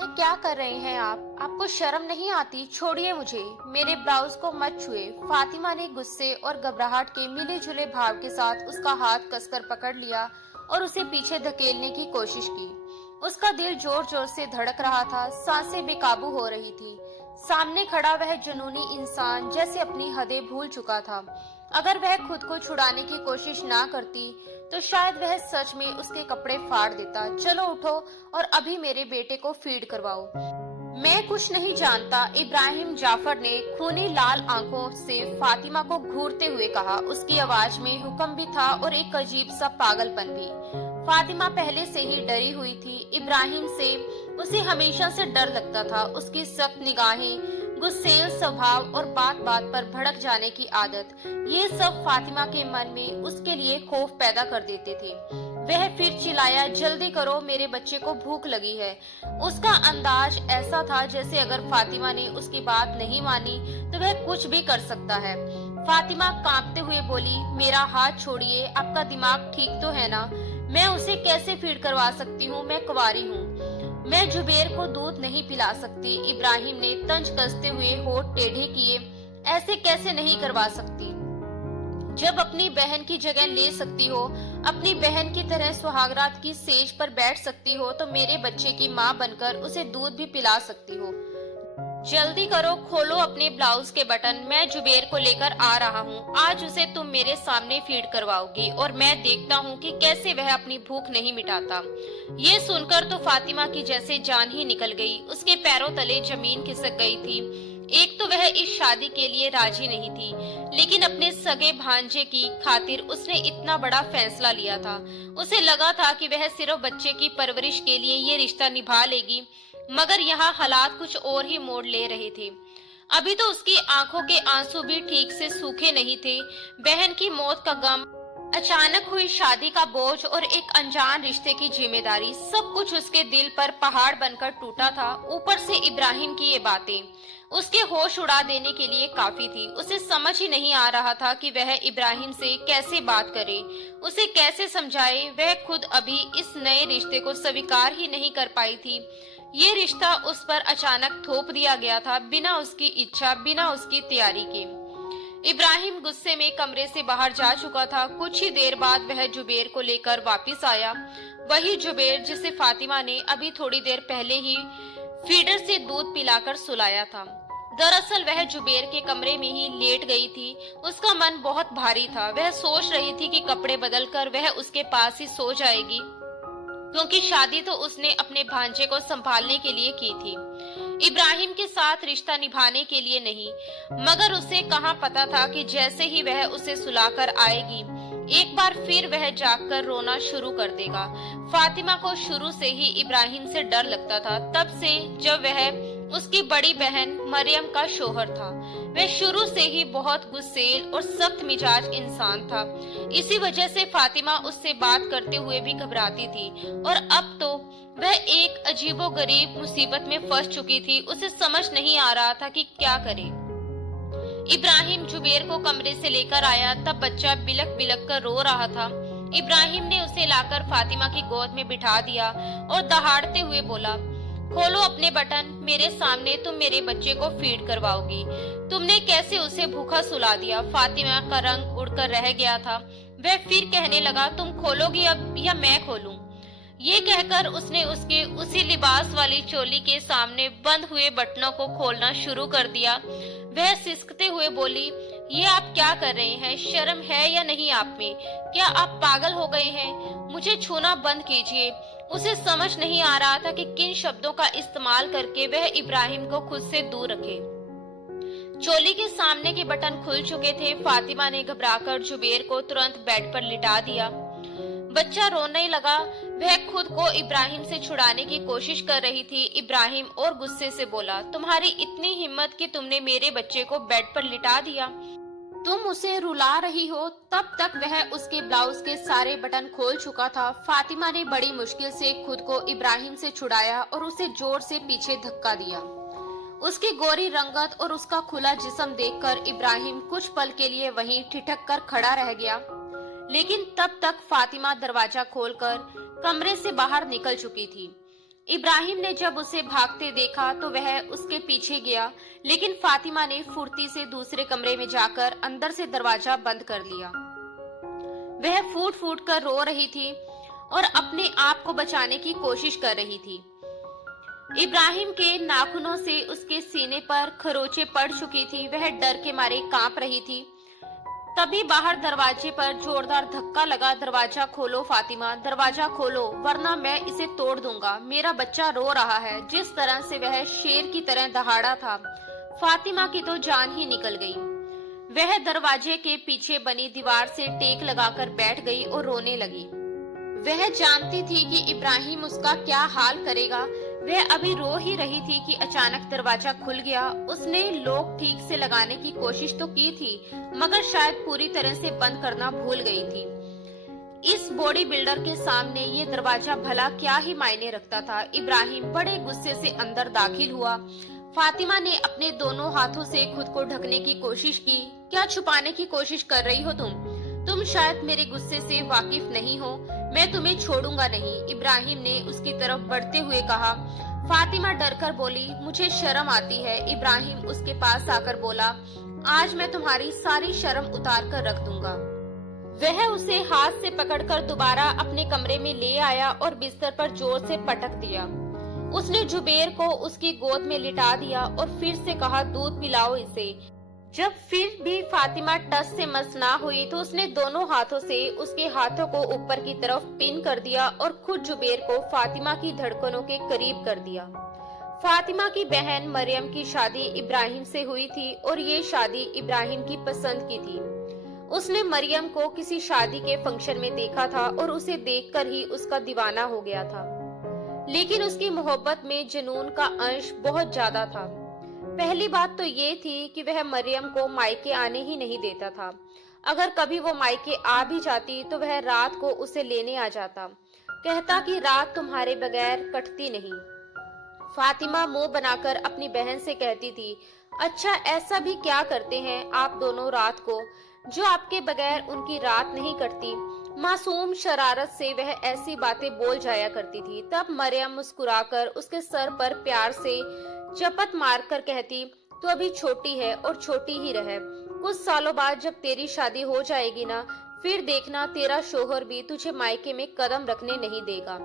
यह क्या कर रहे हैं आप? आपको शर्म नहीं आती? छोड़िए मुझे, मेरे ब्लाउज को मत छुए। फातिमा ने गुस्से और घबराहट के मिले जुले भाव के साथ उसका हाथ कसकर पकड़ लिया और उसे पीछे धकेलने की कोशिश की। उसका दिल जोर जोर से धड़क रहा था, सांसें बेकाबू हो रही थी। सामने खड़ा वह जुनूनी इंसान जैसे अपनी हदें भूल चुका था। अगर वह खुद को छुड़ाने की कोशिश ना करती तो शायद वह सच में उसके कपड़े फाड़ देता। चलो उठो और अभी मेरे बेटे को फीड करवाओ। मैं कुछ नहीं जानता, इब्राहिम जाफर ने खूनी लाल आंखों से फातिमा को घूरते हुए कहा। उसकी आवाज में हुक्म भी था और एक अजीब सा पागलपन भी। फातिमा पहले से ही डरी हुई थी। इब्राहिम से उसे हमेशा से डर लगता था। उसकी सख्त निगाहें, गुस्सैल स्वभाव और बात बात पर भड़क जाने की आदत, ये सब फातिमा के मन में उसके लिए खौफ पैदा कर देते थे। वह फिर चिल्लाया, जल्दी करो, मेरे बच्चे को भूख लगी है। उसका अंदाज ऐसा था जैसे अगर फातिमा ने उसकी बात नहीं मानी तो वह कुछ भी कर सकता है। फातिमा कांपते हुए बोली, मेरा हाथ छोड़िए, आपका दिमाग ठीक तो है ना? मैं उसे कैसे फीड करवा सकती हूँ? मैं कुंवारी हूँ। मैं जुबेर को दूध नहीं पिला सकती। इब्राहिम ने तंज कसते हुए होठ टेढ़े किए। ऐसे कैसे नहीं करवा सकती? जब अपनी बहन की जगह ले सकती हो, अपनी बहन की तरह सुहागरात की सेज पर बैठ सकती हो, तो मेरे बच्चे की माँ बनकर उसे दूध भी पिला सकती हो। जल्दी करो, खोलो अपने ब्लाउज के बटन। मैं जुबेर को लेकर आ रहा हूँ। आज उसे तुम मेरे सामने फीड करवाओगी और मैं देखता हूँ कि कैसे वह अपनी भूख नहीं मिटाता। ये सुनकर तो फातिमा की जैसे जान ही निकल गई। उसके पैरों तले जमीन खिसक गई थी। एक तो वह इस शादी के लिए राजी नहीं थी, लेकिन अपने सगे भांजे की खातिर उसने इतना बड़ा फैसला लिया था। उसे लगा था कि वह सिर्फ बच्चे की परवरिश के लिए ये रिश्ता निभा लेगी, मगर यहाँ हालात कुछ और ही मोड़ ले रहे थे। अभी तो उसकी आंखों के आंसू भी ठीक से सूखे नहीं थे। बहन की मौत का गम, अचानक हुई शादी का बोझ और एक अनजान रिश्ते की जिम्मेदारी, सब कुछ उसके दिल पर पहाड़ बनकर टूटा था। ऊपर से इब्राहिम की ये बातें उसके होश उड़ा देने के लिए काफी थी। उसे समझ ही नहीं आ रहा था कि वह इब्राहिम से कैसे बात करे, उसे कैसे समझाए। वह खुद अभी इस नए रिश्ते को स्वीकार ही नहीं कर पाई थी। ये रिश्ता उस पर अचानक थोप दिया गया था, बिना उसकी इच्छा, बिना उसकी तैयारी के। इब्राहिम गुस्से में कमरे से बाहर जा चुका था। कुछ ही देर बाद वह जुबेर को लेकर वापस आया। वही जुबेर जिसे फातिमा ने अभी थोड़ी देर पहले ही फीडर से दूध पिलाकर सुलाया था। दरअसल वह जुबेर के कमरे में ही लेट गई थी। उसका मन बहुत भारी था। वह सोच रही थी कि कपड़े बदलकर वह उसके पास ही सो जाएगी, क्योंकि शादी तो उसने अपने भांजे को संभालने के लिए की थी, इब्राहिम के साथ रिश्ता निभाने के लिए नहीं। मगर उसे कहाँ पता था कि जैसे ही वह उसे सुलाकर आएगी, एक बार फिर वह जागकर रोना शुरू कर देगा। फातिमा को शुरू से ही इब्राहिम से डर लगता था, तब से जब वह उसकी बड़ी बहन मरियम का शोहर था। वह शुरू से ही बहुत गुस्सैल और सख्त मिजाज इंसान था। इसी वजह से फातिमा उससे बात करते हुए भी घबराती थी, और अब तो वह एक अजीबोगरीब मुसीबत में फंस चुकी थी। उसे समझ नहीं आ रहा था कि क्या करे। इब्राहिम जुबेर को कमरे से लेकर आया, तब बच्चा बिलक बिलक कर रो रहा था। इब्राहिम ने उसे लाकर फातिमा की गोद में बिठा दिया और दहाड़ते हुए बोला, खोलो अपने बटन, मेरे सामने तुम मेरे बच्चे को फीड करवाओगी। तुमने कैसे उसे भूखा सुला दिया? फातिमा का रंग उड़कर रह गया था। वह फिर कहने लगा, तुम खोलोगी अब या मैं खोलूं? ये कहकर उसने उसके उसी लिबास वाली चोली के सामने बंद हुए बटनों को खोलना शुरू कर दिया। वह सिसकते हुए बोली, ये आप क्या कर रहे हैं? शर्म है या नहीं आप में? क्या आप पागल हो गए हैं? मुझे छूना बंद कीजिए। उसे समझ नहीं आ रहा था कि किन शब्दों का इस्तेमाल करके वह इब्राहिम को खुद से दूर रखे। चोली के सामने के बटन खुल चुके थे। फातिमा ने घबराकर जुबेर को तुरंत बेड पर लिटा दिया। बच्चा रोने लगा। वह खुद को इब्राहिम से छुड़ाने की कोशिश कर रही थी। इब्राहिम और गुस्से से बोला, तुम्हारी इतनी हिम्मत कि तुमने मेरे बच्चे को बेड पर लिटा दिया? तुम उसे रुला रही हो? तब तक वह उसके ब्लाउज के सारे बटन खोल चुका था। फातिमा ने बड़ी मुश्किल से खुद को इब्राहिम से छुड़ाया और उसे जोर से पीछे धक्का दिया। उसकी गोरी रंगत और उसका खुला जिस्म देखकर इब्राहिम कुछ पल के लिए वहीं ठिठक कर खड़ा रह गया, लेकिन तब तक फातिमा दरवाजा खोलकर कमरे से बाहर निकल चुकी थी। इब्राहिम ने जब उसे भागते देखा तो वह उसके पीछे गया, लेकिन फातिमा ने फुर्ती से दूसरे कमरे में जाकर अंदर से दरवाजा बंद कर लिया। वह फूट फूट कर रो रही थी और अपने आप को बचाने की कोशिश कर रही थी। इब्राहिम के नाखूनों से उसके सीने पर खरोंचें पड़ चुकी थी। वह डर के मारे कांप रही थी। तभी बाहर दरवाजे पर जोरदार धक्का लगा। दरवाजा खोलो फातिमा, दरवाजा खोलो, वरना मैं इसे तोड़ दूंगा। मेरा बच्चा रो रहा है। जिस तरह से वह शेर की तरह दहाड़ा था, फातिमा की तो जान ही निकल गई। वह दरवाजे के पीछे बनी दीवार से टेक लगाकर बैठ गई और रोने लगी। वह जानती थी कि इब्राहिम उसका क्या हाल करेगा। वह अभी रो ही रही थी कि अचानक दरवाजा खुल गया। उसने लॉक ठीक से लगाने की कोशिश तो की थी, मगर शायद पूरी तरह से बंद करना भूल गई थी। इस बॉडी बिल्डर के सामने ये दरवाजा भला क्या ही मायने रखता था। इब्राहिम बड़े गुस्से से अंदर दाखिल हुआ। फातिमा ने अपने दोनों हाथों से खुद को ढकने की कोशिश की। क्या छुपाने की कोशिश कर रही हो तुम शायद मेरे गुस्से से वाकिफ नहीं हो। मैं तुम्हें छोड़ूंगा नहीं, इब्राहिम ने उसकी तरफ बढ़ते हुए कहा। फातिमा डरकर बोली, मुझे शर्म आती है। इब्राहिम उसके पास आकर बोला, आज मैं तुम्हारी सारी शर्म उतार कर रख दूंगा। वह उसे हाथ से पकड़कर दोबारा अपने कमरे में ले आया और बिस्तर पर जोर से पटक दिया। उसने जुबेर को उसकी गोद में लिटा दिया और फिर से कहा, दूध पिलाओ इसे। जब फिर भी फातिमा टस से मस ना हुई तो उसने दोनों हाथों से उसके हाथों को ऊपर की तरफ पिन कर दिया और खुद जुबेर को फातिमा की धड़कनों के करीब कर दिया। फातिमा की बहन मरियम की शादी इब्राहिम से हुई थी और ये शादी इब्राहिम की पसंद की थी। उसने मरियम को किसी शादी के फंक्शन में देखा था और उसे देखकर ही उसका दीवाना हो गया था, लेकिन उसकी मोहब्बत में जुनून का अंश बहुत ज्यादा था। पहली बात तो ये थी कि वह मरियम को मायके आने ही नहीं देता था। अगर कभी वो मायके आ भी जाती तो वह रात को उसे लेने आ जाता। कहता कि रात तुम्हारे बगैर कटती नहीं। फातिमा मुंह बनाकर अपनी बहन से कहती थी, अच्छा ऐसा भी क्या करते हैं आप दोनों रात को जो आपके बगैर उनकी रात नहीं कटती। मासूम शरारत से वह ऐसी बातें बोल जाया करती थी। तब मरियम मुस्कुराकर उसके सर पर प्यार से चपत मारकर कहती, तू अभी छोटी है और छोटी ही रहे। कुछ सालों बाद जब तेरी शादी हो जाएगी ना, फिर देखना तेरा शोहर भी तुझे मायके में कदम रखने नहीं देगा।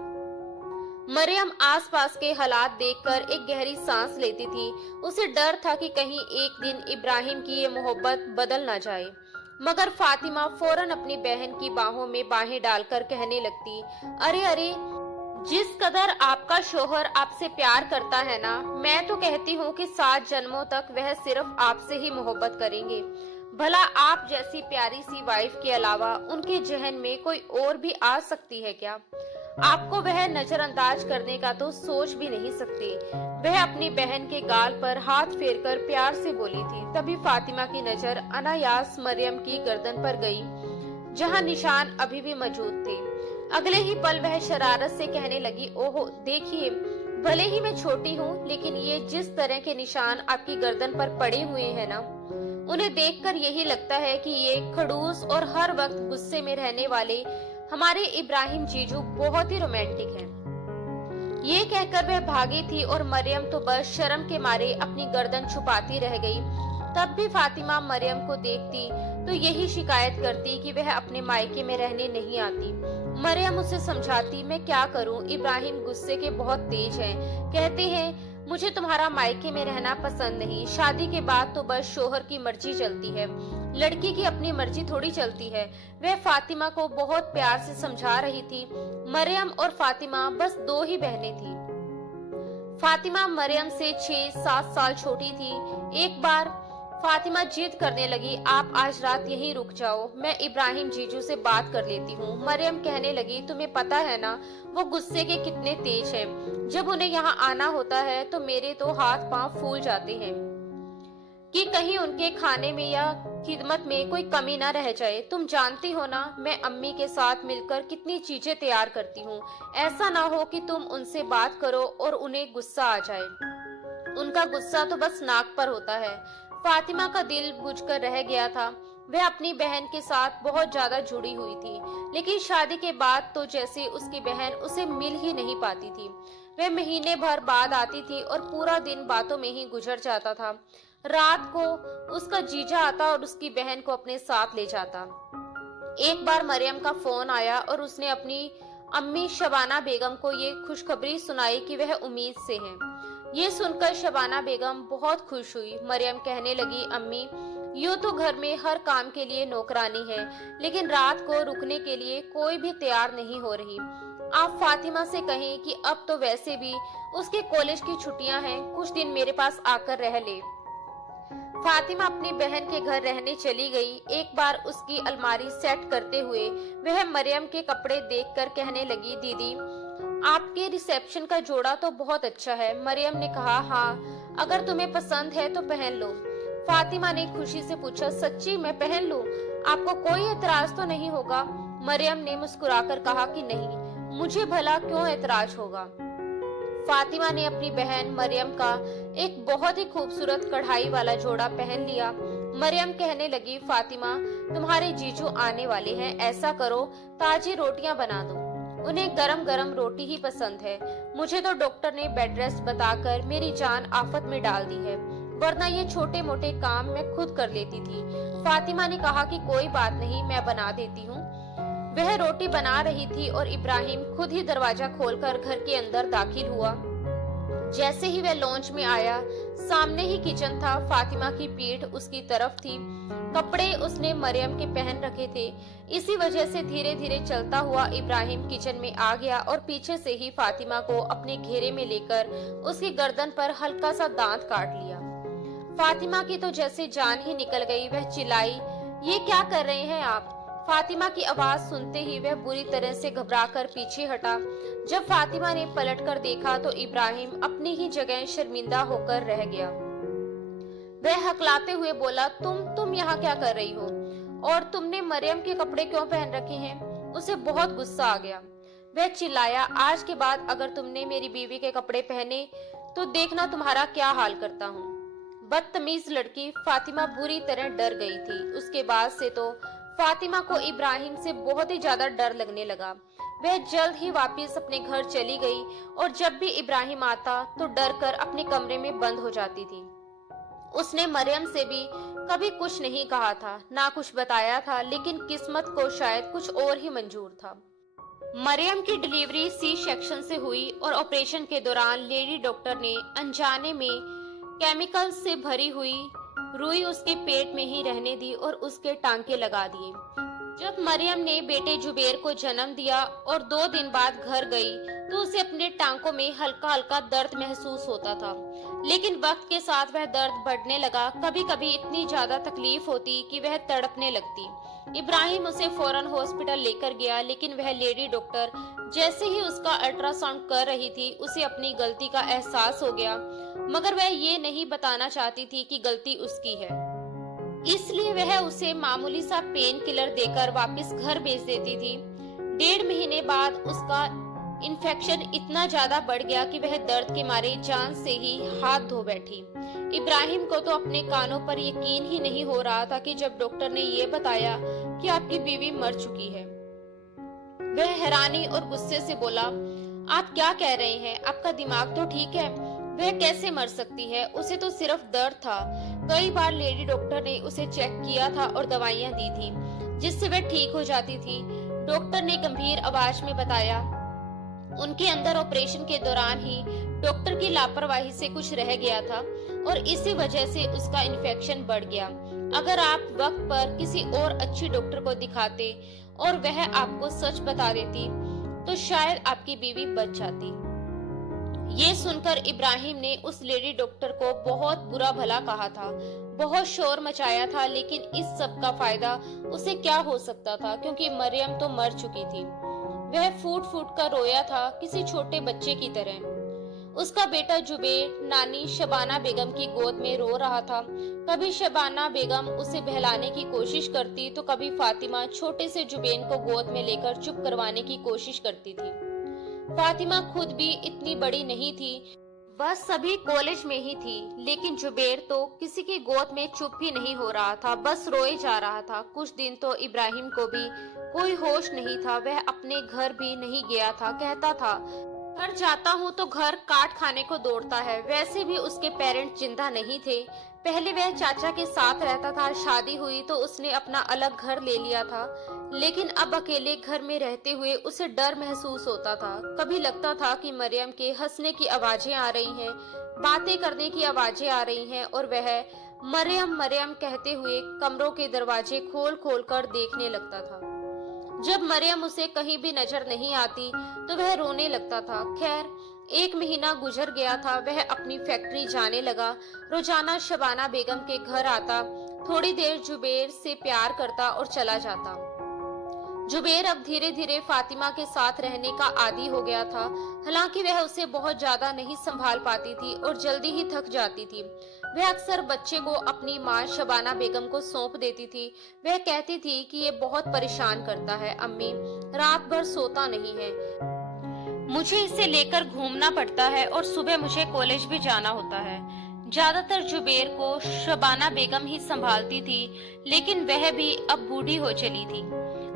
मरियम आसपास के हालात देखकर एक गहरी सांस लेती थी। उसे डर था कि कहीं एक दिन इब्राहिम की ये मोहब्बत बदल ना जाए। मगर फातिमा फौरन अपनी बहन की बाहों में बाहें डालकर कहने लगती, अरे अरे, जिस कदर आपका शोहर आपसे प्यार करता है ना, मैं तो कहती हूँ कि 7 जन्मों तक वह सिर्फ आपसे ही मोहब्बत करेंगे। भला आप जैसी प्यारी सी वाइफ के अलावा उनके जहन में कोई और भी आ सकती है क्या? आपको वह नजरअंदाज करने का तो सोच भी नहीं सकते। वह अपनी बहन के गाल पर हाथ फेरकर प्यार से बोली थी। तभी फातिमा की नजर अनायास मरियम की गर्दन पर गई, जहां निशान अभी भी मौजूद थे। अगले ही पल वह शरारत से कहने लगी, ओहो देखिए, भले ही मैं छोटी हूँ, लेकिन ये जिस तरह के निशान आपकी गर्दन पर पड़े हुए हैं ना, उन्हें देखकर यही लगता है कि ये खड़ूस और हर वक्त गुस्से में रहने वाले हमारे इब्राहिम जीजू बहुत ही रोमांटिक हैं। ये कहकर वह भागी थी और मरियम तो बस शर्म के मारे अपनी गर्दन छुपाती रह गई। तब भी फातिमा मरियम को देखती तो यही शिकायत करती कि वह अपने मायके में रहने नहीं आती। मरियम उसे समझाती, मैं क्या करूं, इब्राहिम गुस्से के बहुत तेज हैं। कहते हैं मुझे तुम्हारा मायके में रहना पसंद नहीं। शादी के बाद तो बस शोहर की मर्जी चलती है, लड़की की अपनी मर्जी थोड़ी चलती है। वह फातिमा को बहुत प्यार से समझा रही थी। मरियम और फातिमा बस 2 ही बहनें थी। फातिमा मरियम से 6-7 साल छोटी थी। एक बार फातिमा जिद करने लगी, आप आज रात यहीं रुक जाओ, मैं इब्राहिम जीजू से बात कर लेती हूँ। मरियम कहने लगी, तुम्हें पता है ना वो गुस्से के कितने तेज हैं। जब उन्हें यहाँ आना होता है तो मेरे तो हाथ पांव फूल जाते हैं कि कहीं उनके खाने में या खिदमत में कोई कमी ना रह जाए। तुम जानती हो ना, मैं अम्मी के साथ मिलकर कितनी चीजें तैयार करती हूँ। ऐसा ना हो कि तुम उनसे बात करो और उन्हें गुस्सा आ जाए। उनका गुस्सा तो बस नाक पर होता है। फातिमा का दिल बुझकर रह गया था। वह अपनी बहन के साथ बहुत ज्यादा जुड़ी हुई थी, लेकिन शादी के बाद तो जैसे उसकी बहन उसे मिल ही नहीं पाती थी। वह महीने भर बाद आती थी और पूरा दिन बातों में ही गुजर जाता था। रात को उसका जीजा आता और उसकी बहन को अपने साथ ले जाता। एक बार मरियम का फोन आया और उसने अपनी अम्मी शबाना बेगम को ये खुशखबरी सुनाई कि वह उम्मीद से हैं। ये सुनकर शबाना बेगम बहुत खुश हुई। मरियम कहने लगी, अम्मी, यूं तो घर में हर काम के लिए नौकरानी है, लेकिन रात को रुकने के लिए कोई भी तैयार नहीं हो रही। आप फातिमा से कहें कि अब तो वैसे भी उसके कॉलेज की छुट्टियां हैं, कुछ दिन मेरे पास आकर रह ले। फातिमा अपनी बहन के घर रहने चली गई। एक बार उसकी अलमारी सेट करते हुए वह मरियम के कपड़े देखकर कहने लगी, दीदी, आपके रिसेप्शन का जोड़ा तो बहुत अच्छा है। मरियम ने कहा, हाँ, अगर तुम्हें पसंद है तो पहन लो। फातिमा ने खुशी से पूछा, सच्ची मैं पहन लूं? आपको कोई एतराज तो नहीं होगा? मरियम ने मुस्कुराकर कहा कि नहीं, मुझे भला क्यों एतराज होगा। फातिमा ने अपनी बहन मरियम का एक बहुत ही खूबसूरत कढ़ाई वाला जोड़ा पहन लिया। मरियम कहने लगी, फातिमा, तुम्हारे जीजू आने वाले हैं, ऐसा करो ताजी रोटियां बना दो, उन्हें गरम गरम रोटी ही पसंद है। मुझे तो डॉक्टर ने बेड रेस्ट बताकर मेरी जान आफत में डाल दी है, वरना ये छोटे मोटे काम मैं खुद कर लेती थी। फातिमा ने कहा कि कोई बात नहीं, मैं बना देती हूँ। वह रोटी बना रही थी और इब्राहिम खुद ही दरवाजा खोलकर घर के अंदर दाखिल हुआ। जैसे ही वह लॉन्च में आया, सामने ही किचन था। फातिमा की पीठ उसकी तरफ थी। कपड़े उसने मरियम के पहन रखे थे। इसी वजह से धीरे धीरे चलता हुआ इब्राहिम किचन में आ गया और पीछे से ही फातिमा को अपने घेरे में लेकर उसकी गर्दन पर हल्का सा दांत काट लिया। फातिमा की तो जैसे जान ही निकल गई। वह चिल्लाई, ये क्या कर रहे हैं आप? फातिमा की आवाज सुनते ही वह बुरी तरह से घबराकर पीछे हटा। जब फातिमा ने पलटकर देखा तो इब्राहिम अपनी ही जगह शर्मिंदा होकर रह गया। वह हकलाते हुए बोला, तुम यहाँ क्या कर रही हो? और तुमने मरियम के कपड़े क्यों पहन रखे हैं? उसे बहुत गुस्सा आ गया। वह चिल्लाया, आज के बाद अगर तुमने मेरी बीवी के कपड़े पहने तो देखना तुम्हारा क्या हाल करता हूँ। बदतमीज लड़की। फातिमा बुरी तरह डर गई थी। उसके बाद से तो फातिमा को इब्राहिम से बहुत ही ज्यादा डर लगने लगा। वह जल्द ही वापस अपने घर चली गई और जब भी इब्राहिम आता तो डर कर अपने कमरे में बंद हो जाती थी। उसने मरियम से भी कभी कुछ नहीं कहा था, ना कुछ बताया था, लेकिन किस्मत को शायद कुछ और ही मंजूर था। मरियम की डिलीवरी सी सेक्शन से हुई और ऑपरेशन के दौरान लेडी डॉक्टर ने अनजाने में केमिकल से भरी हुई रुई उसके पेट में ही रहने दी और उसके टांके लगा दिए। जब मरियम ने बेटे जुबेर को जन्म दिया और 2 दिन बाद घर गई तो उसे अपने टांकों में हल्का हल्का दर्द महसूस होता था, लेकिन वक्त के साथ वह दर्द बढ़ने लगा। कभी कभी इतनी ज्यादा तकलीफ होती कि वह तड़पने लगती। इब्राहिम उसे फौरन हॉस्पिटल लेकर गया, लेकिन वह लेडी डॉक्टर जैसे ही उसका अल्ट्रासाउंड कर रही थी उसे अपनी गलती का एहसास हो गया, मगर वह ये नहीं बताना चाहती थी कि गलती उसकी है। इसलिए वह उसे मामूली सा पेन किलर देकर वापस घर भेज देती थी। 1.5 महीने बाद उसका इन्फेक्शन इतना ज्यादा बढ़ गया कि वह दर्द के मारे जान से ही हाथ धो बैठी। इब्राहिम को तो अपने कानों पर यकीन ही नहीं हो रहा था कि जब डॉक्टर ने ये बताया कि आपकी बीवी मर चुकी है। वह हैरानी और गुस्से से बोला, आप क्या कह रहे हैं? आपका दिमाग तो ठीक है? वह कैसे मर सकती है? उसे तो सिर्फ दर्द था। कई बार लेडी डॉक्टर ने उसे चेक किया था और दवाइयां दी थी जिससे वह ठीक हो जाती थी। डॉक्टर ने गंभीर आवाज में बताया, उनके अंदर ऑपरेशन के दौरान ही डॉक्टर की लापरवाही से कुछ रह गया था और इसी वजह से उसका इन्फेक्शन बढ़ गया। अगर आप वक्त पर किसी और अच्छी डॉक्टर को दिखाते और वह आपको सच बता देती तो शायद आपकी बीवी बच जाती। ये सुनकर इब्राहिम ने उस लेडी डॉक्टर को बहुत बुरा भला कहा था, बहुत शोर मचाया था, लेकिन इस सब का फायदा उसे क्या हो सकता था, क्योंकि मरियम तो मर चुकी थी। वह फूट फूट कर रोया था, किसी छोटे बच्चे की तरह। उसका बेटा जुबेर नानी शबाना बेगम की गोद में रो रहा था। कभी शबाना बेगम उसे बहलाने की कोशिश करती तो कभी फातिमा छोटे से जुबेन को गोद में लेकर चुप करवाने की कोशिश करती थी। फातिमा खुद भी इतनी बड़ी नहीं थी, बस सभी कॉलेज में ही थी, लेकिन जुबेर तो किसी की गोद में चुप ही नहीं हो रहा था, बस रोए जा रहा था। कुछ दिन तो इब्राहिम को भी कोई होश नहीं था, वह अपने घर भी नहीं गया था। कहता था घर जाता हूँ तो घर काट खाने को दौड़ता है। वैसे भी उसके पेरेंट्स जिंदा नहीं थे। पहले वह चाचा के साथ रहता था, शादी हुई तो उसने अपना अलग घर ले लिया था। लेकिन अब अकेले घर में रहते हुए उसे डर महसूस होता था। कभी लगता था कि मरियम के हंसने की आवाजें आ रही हैं, बातें करने की आवाजें आ रही हैं और वह मरियम मरियम कहते हुए कमरों के दरवाजे खोल खोल कर देखने लगता था। जब मरियम उसे कहीं भी नजर नहीं आती तो वह रोने लगता था। खैर, 1 महीना गुजर गया था। वह अपनी फैक्ट्री जाने लगा, रोजाना शबाना बेगम के घर आता, थोड़ी देर जुबेर से प्यार करता और चला जाता। जुबेर अब धीरे धीरे फातिमा के साथ रहने का आदी हो गया था। हालांकि वह उसे बहुत ज्यादा नहीं संभाल पाती थी और जल्दी ही थक जाती थी। वह अक्सर बच्चे को अपनी माँ शबाना बेगम को सौंप देती थी। वह कहती थी कि ये बहुत परेशान करता है अम्मी, रात भर सोता नहीं है, मुझे इसे लेकर घूमना पड़ता है और सुबह मुझे कॉलेज भी जाना होता है। ज्यादातर जुबेर को शबाना बेगम ही संभालती थी, लेकिन वह भी अब बूढ़ी हो चली थी,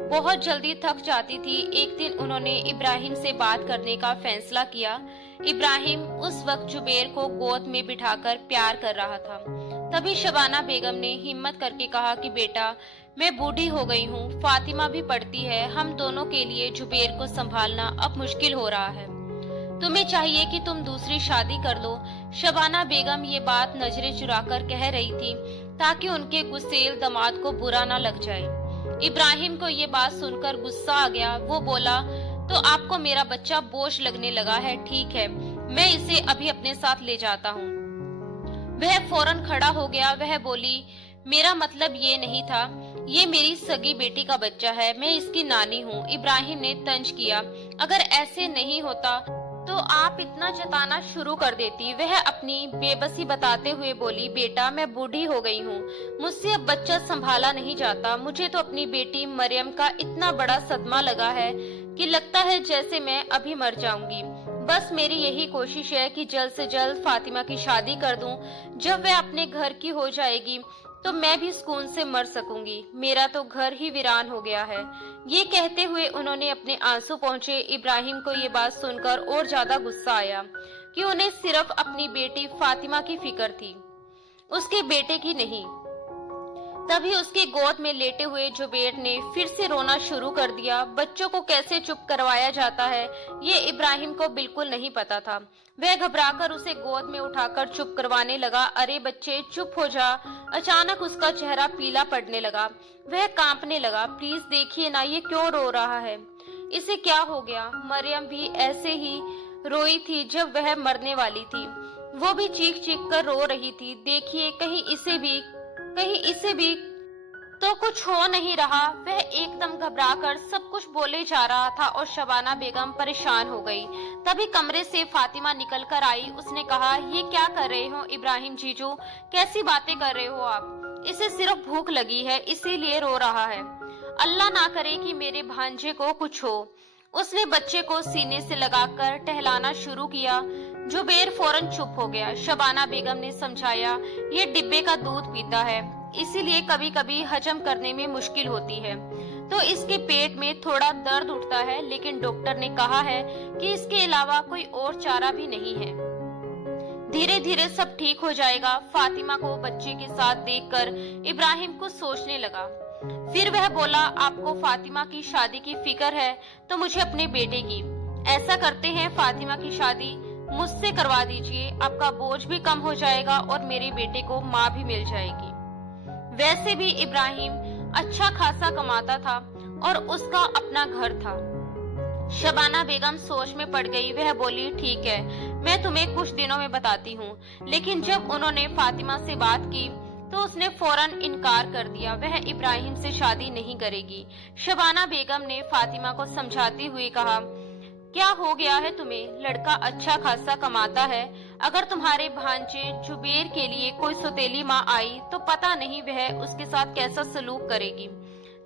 बहुत जल्दी थक जाती थी। एक दिन उन्होंने इब्राहिम से बात करने का फैसला किया। इब्राहिम उस वक्त जुबेर को गोद में बिठाकर प्यार कर रहा था। तभी शबाना बेगम ने हिम्मत करके कहा कि बेटा, मैं बूढ़ी हो गई हूँ, फातिमा भी पढ़ती है, हम दोनों के लिए जुबेर को संभालना अब मुश्किल हो रहा है। तुम्हें चाहिए कि तुम दूसरी शादी कर लो। शबाना बेगम ये बात नजरें चुराकर कह रही थी ताकि उनके गुस्सेल दामाद को बुरा ना लग जाए। इब्राहिम को ये बात सुनकर गुस्सा आ गया। वो बोला, तो आपको मेरा बच्चा बोझ लगने लगा है? ठीक है, मैं इसे अभी अपने साथ ले जाता हूँ। वह फौरन खड़ा हो गया। वह बोली, मेरा मतलब ये नहीं था, ये मेरी सगी बेटी का बच्चा है, मैं इसकी नानी हूँ। इब्राहिम ने तंज किया, अगर ऐसे नहीं होता तो आप इतना जताना शुरू कर देती। वह अपनी बेबसी बताते हुए बोली, बेटा, मैं बूढ़ी हो गई हूँ, मुझसे अब बच्चा संभाला नहीं जाता। मुझे तो अपनी बेटी मरियम का इतना बड़ा सदमा लगा है कि लगता है जैसे मैं अभी मर जाऊंगी। बस मेरी यही कोशिश है कि जल्द से जल्द फातिमा की शादी कर दूं। जब वह अपने घर की हो जाएगी तो मैं भी सुकून से मर सकूंगी। मेरा तो घर ही वीरान हो गया है। ये कहते हुए उन्होंने अपने आंसू पोंछे। इब्राहिम को ये बात सुनकर और ज्यादा गुस्सा आया कि उन्हें सिर्फ अपनी बेटी फातिमा की फिक्र थी, उसके बेटे की नहीं। तभी उसके गोद में लेटे हुए जुबेर ने फिर से रोना शुरू कर दिया। बच्चों को कैसे चुप करवाया जाता है ये इब्राहिम को बिल्कुल नहीं पता था। वह घबराकर उसे गोद में उठाकर चुप करवाने लगा। अरे बच्चे, चुप हो जा। अचानक उसका चेहरा पीला पड़ने लगा, वह कांपने लगा। प्लीज देखिए ना, ये क्यों रो रहा है, इसे क्या हो गया? मरियम भी ऐसे ही रोई थी जब वह मरने वाली थी, वो भी चीख चीख कर रो रही थी। देखिए, कहीं इसे भी तो कुछ हो नहीं रहा। वह एकदम घबराकर सब कुछ बोले जा रहा था और शबाना बेगम परेशान हो गई। तभी कमरे से फातिमा निकल कर आई। उसने कहा, ये क्या कर रहे हो इब्राहिम जीजू, कैसी बातें कर रहे हो आप? इसे सिर्फ भूख लगी है, इसीलिए रो रहा है। अल्लाह ना करे कि मेरे भांजे को कुछ हो। उसने बच्चे को सीने से लगाकर टहलाना शुरू किया। जुबेर फौरन चुप हो गया। शबाना बेगम ने समझाया, ये डिब्बे का दूध पीता है, इसीलिए कभी कभी हजम करने में मुश्किल होती है, तो इसके पेट में थोड़ा दर्द उठता है, लेकिन डॉक्टर ने कहा है कि इसके अलावा कोई और चारा भी नहीं है, धीरे धीरे सब ठीक हो जाएगा। फातिमा को बच्चे के साथ देखकर इब्राहिम कुछ सोचने लगा। फिर वह बोला, आपको फातिमा की शादी की फिक्र है तो मुझे अपने बेटे की। ऐसा करते हैं, फातिमा की शादी मुझसे करवा दीजिए, आपका बोझ भी कम हो जाएगा और मेरे बेटे को माँ भी मिल जाएगी। वैसे भी इब्राहिम अच्छा खासा कमाता था और उसका अपना घर था। शबाना बेगम सोच में पड़ गई। वह बोली, ठीक है, मैं तुम्हें कुछ दिनों में बताती हूँ। लेकिन जब उन्होंने फातिमा से बात की तो उसने फौरन इनकार कर दिया। वह इब्राहिम से शादी नहीं करेगी। शबाना बेगम ने फातिमा को समझाती हुई कहा, क्या हो गया है तुम्हें? लड़का अच्छा खासा कमाता है, अगर तुम्हारे भांजे जुबेर के लिए कोई सौतेली माँ आई तो पता नहीं वह उसके साथ कैसा सलूक करेगी।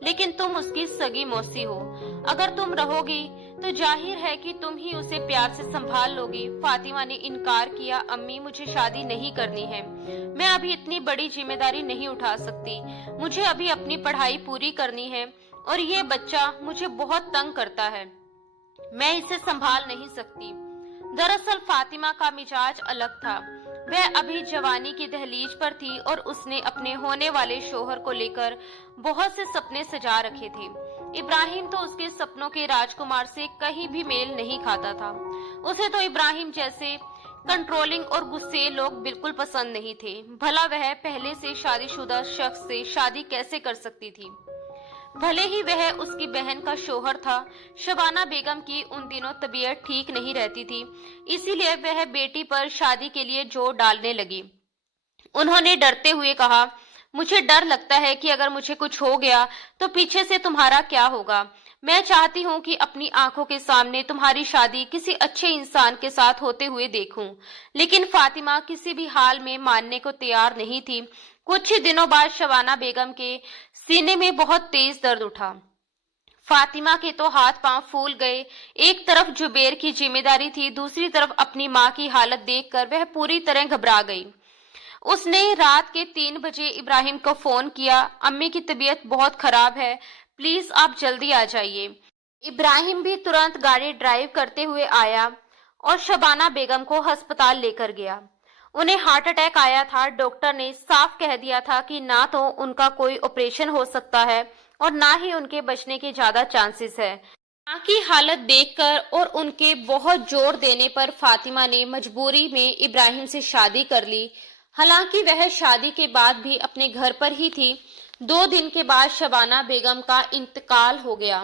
लेकिन तुम उसकी सगी मौसी हो, अगर तुम रहोगी तो जाहिर है कि तुम ही उसे प्यार से संभाल लोगी। फातिमा ने इनकार किया, अम्मी, मुझे शादी नहीं करनी है, मैं अभी इतनी बड़ी जिम्मेदारी नहीं उठा सकती, मुझे अभी अपनी पढ़ाई पूरी करनी है और ये बच्चा मुझे बहुत तंग करता है, मैं इसे संभाल नहीं सकती। दरअसल फातिमा का मिजाज अलग था। वह अभी जवानी की दहलीज पर थी और उसने अपने होने वाले शोहर को लेकर बहुत से सपने सजा रखे थे। इब्राहिम तो उसके सपनों के राजकुमार से कहीं भी मेल नहीं खाता था। उसे तो इब्राहिम जैसे कंट्रोलिंग और गुस्से लोग बिल्कुल पसंद नहीं थे। भला वह पहले से शादीशुदा शख्स से शादी कैसे कर सकती थी? भले ही वह उसकी बहन का शोहर था, शबाना बेगम की उन दिनों तबीयत ठीक नहीं रहती थी, इसीलिए वह बेटी पर शादी के लिए जोर डालने लगी। उन्होंने डरते हुए कहा, मुझे डर लगता है कि अगर मुझे कुछ हो गया तो पीछे से तुम्हारा क्या होगा। मैं चाहती हूँ कि अपनी आंखों के सामने तुम्हारी शादी किसी अच्छे इंसान के साथ होते हुए देखूं। लेकिन फातिमा किसी भी हाल में मानने को तैयार नहीं थी। कुछ ही दिनों बाद शबाना बेगम के सीने में बहुत तेज दर्द उठा। फातिमा के तो हाथ पांव फूल गए। एक तरफ जुबेर की जिम्मेदारी थी, दूसरी तरफ अपनी माँ की हालत देखकर वह पूरी तरह घबरा गई। उसने रात के 3 बजे इब्राहिम को फोन किया, अम्मी की तबीयत बहुत खराब है, प्लीज आप जल्दी आ जाइए। इब्राहिम भी तुरंत गाड़ी ड्राइव करते हुए आया और शबाना बेगम को अस्पताल लेकर गया। उन्हें हार्ट अटैक आया था। डॉक्टर ने साफ कह दिया था कि ना तो उनका कोई ऑपरेशन हो सकता है और ना ही उनके बचने के ज्यादा चांसेस है। मां की हालत देखकर और उनके बहुत जोर देने पर फातिमा ने मजबूरी में इब्राहिम से शादी कर ली। हालांकि वह शादी के बाद भी अपने घर पर ही थी। 2 दिन के बाद शबाना बेगम का इंतकाल हो गया।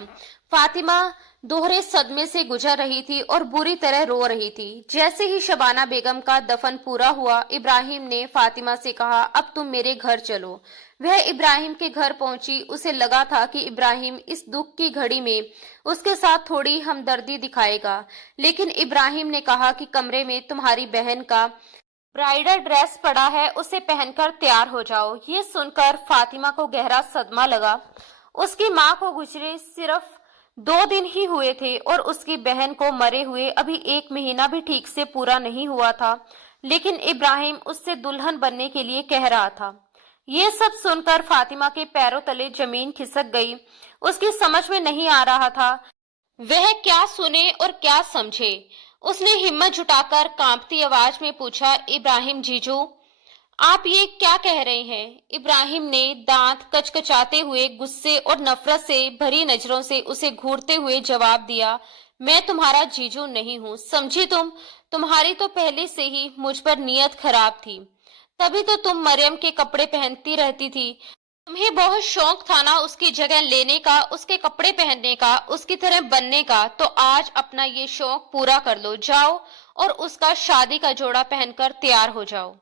फातिमा दोहरे सदमे से गुजर रही थी और बुरी तरह रो रही थी। जैसे ही शबाना बेगम का दफन पूरा हुआ, इब्राहिम ने फातिमा से कहा, अब तुम मेरे घर चलो। वह इब्राहिम के घर पहुंची। उसे लगा था कि इब्राहिम इस दुख की घड़ी में उसके साथ थोड़ी हमदर्दी दिखाएगा, लेकिन इब्राहिम ने कहा कि कमरे में तुम्हारी बहन का ब्राइडल ड्रेस पड़ा है, उसे पहनकर तैयार हो जाओ। ये सुनकर फातिमा को गहरा सदमा लगा। उसकी माँ को गुजरे सिर्फ 2 दिन ही हुए थे और उसकी बहन को मरे हुए अभी 1 महीना भी ठीक से पूरा नहीं हुआ था, लेकिन इब्राहिम उससे दुल्हन बनने के लिए कह रहा था। ये सब सुनकर फातिमा के पैरों तले जमीन खिसक गई। उसकी समझ में नहीं आ रहा था वह क्या सुने और क्या समझे। उसने हिम्मत जुटाकर कांपती आवाज में पूछा, इब्राहिम जीजू, आप ये क्या कह रहे हैं? इब्राहिम ने दांत कचकचाते हुए गुस्से और नफरत से भरी नजरों से उसे घूरते हुए जवाब दिया, मैं तुम्हारा जीजू नहीं हूँ, समझी तुम? तुम्हारी तो पहले से ही मुझ पर नीयत खराब थी, तभी तो तुम मरियम के कपड़े पहनती रहती थी। तुम्हें बहुत शौक था ना उसकी जगह लेने का, उसके कपड़े पहनने का, उसकी तरह बनने का, तो आज अपना ये शौक पूरा कर लो। जाओ और उसका शादी का जोड़ा पहनकर तैयार हो जाओ।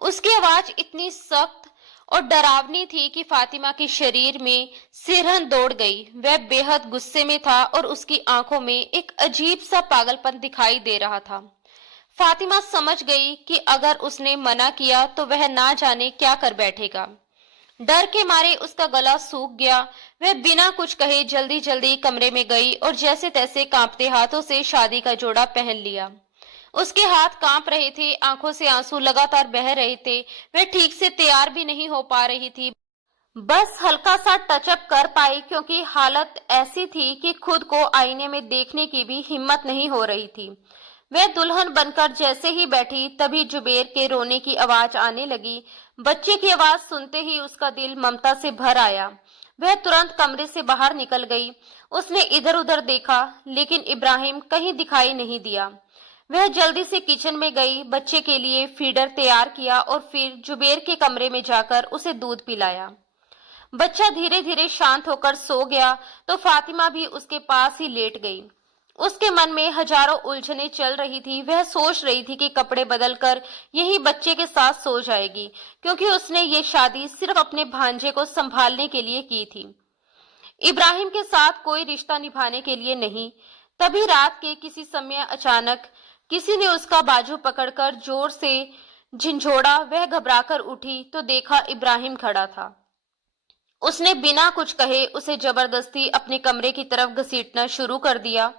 उसकी आवाज इतनी सख्त और डरावनी थी कि फातिमा के शरीर में सिरहन दौड़ गई। वह बेहद गुस्से में था और उसकी आंखों में एक अजीब सा पागलपन दिखाई दे रहा था। फातिमा समझ गई कि अगर उसने मना किया तो वह ना जाने क्या कर बैठेगा। डर के मारे उसका गला सूख गया। वह बिना कुछ कहे जल्दी जल्दी कमरे में गई और जैसे तैसे कांपते हाथों से शादी का जोड़ा पहन लिया। उसके हाथ कांप रहे थे, आंखों से आंसू लगातार बह रहे थे। वह ठीक से तैयार भी नहीं हो पा रही थी, बस हल्का सा टचअप कर पाई, क्योंकि हालत ऐसी थी कि खुद को आईने में देखने की भी हिम्मत नहीं हो रही थी। वह दुल्हन बनकर जैसे ही बैठी, तभी जुबेर के रोने की आवाज आने लगी। बच्चे की आवाज सुनते ही उसका दिल ममता से भर आया। वह तुरंत कमरे से बाहर निकल गई। उसने इधर उधर देखा, लेकिन इब्राहिम कहीं दिखाई नहीं दिया। वह जल्दी से किचन में गई, बच्चे के लिए फीडर तैयार किया और फिर जुबेर के कमरे में जाकर उसे दूध पिलाया। बच्चा धीरे धीरे शांत होकर सो गया तो फातिमा भी उसके पास ही लेट गई। उसके मन में हजारों उलझनें चल रही थी। वह सोच रही थी कि कपड़े बदलकर यही बच्चे के साथ सो जाएगी, क्योंकि उसने ये शादी सिर्फ अपने भांजे को संभालने के लिए की थी, इब्राहिम के साथ कोई रिश्ता निभाने के लिए नहीं। तभी रात के किसी समय अचानक किसी ने उसका बाजू पकड़कर जोर से झिंझोड़ा। वह घबराकर उठी तो देखा इब्राहिम खड़ा था। उसने बिना कुछ कहे उसे जबरदस्ती अपने कमरे की तरफ घसीटना शुरू कर दिया।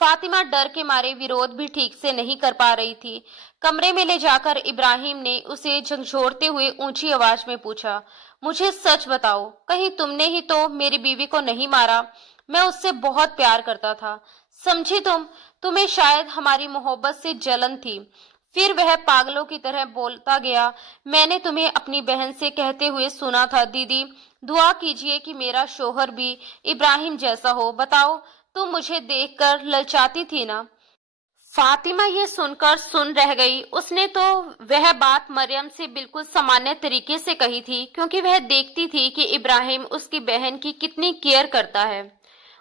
फातिमा डर के मारे विरोध भी ठीक से नहीं कर पा रही थी। कमरे में ले जाकर इब्राहिम ने उसे झंझोड़ते हुए ऊंची आवाज में पूछा, मुझे सच बताओ, कहीं तुमने ही तो मेरी बीवी को नहीं मारा? मैं उससे बहुत प्यार करता था, समझी तुम्हें शायद हमारी मोहब्बत से जलन थी। फिर वह पागलों की तरह बोलता गया, मैंने तुम्हें अपनी बहन से कहते हुए सुना था, दीदी दुआ कीजिए कि मेरा शोहर भी इब्राहिम जैसा हो। बताओ, तुम मुझे देखकर ललचाती थी ना। फातिमा ये सुनकर सुन रह गई। उसने तो वह बात मरियम से बिल्कुल सामान्य तरीके से कही थी, क्योंकि वह देखती थी कि इब्राहिम उसकी बहन की कितनी केयर करता है।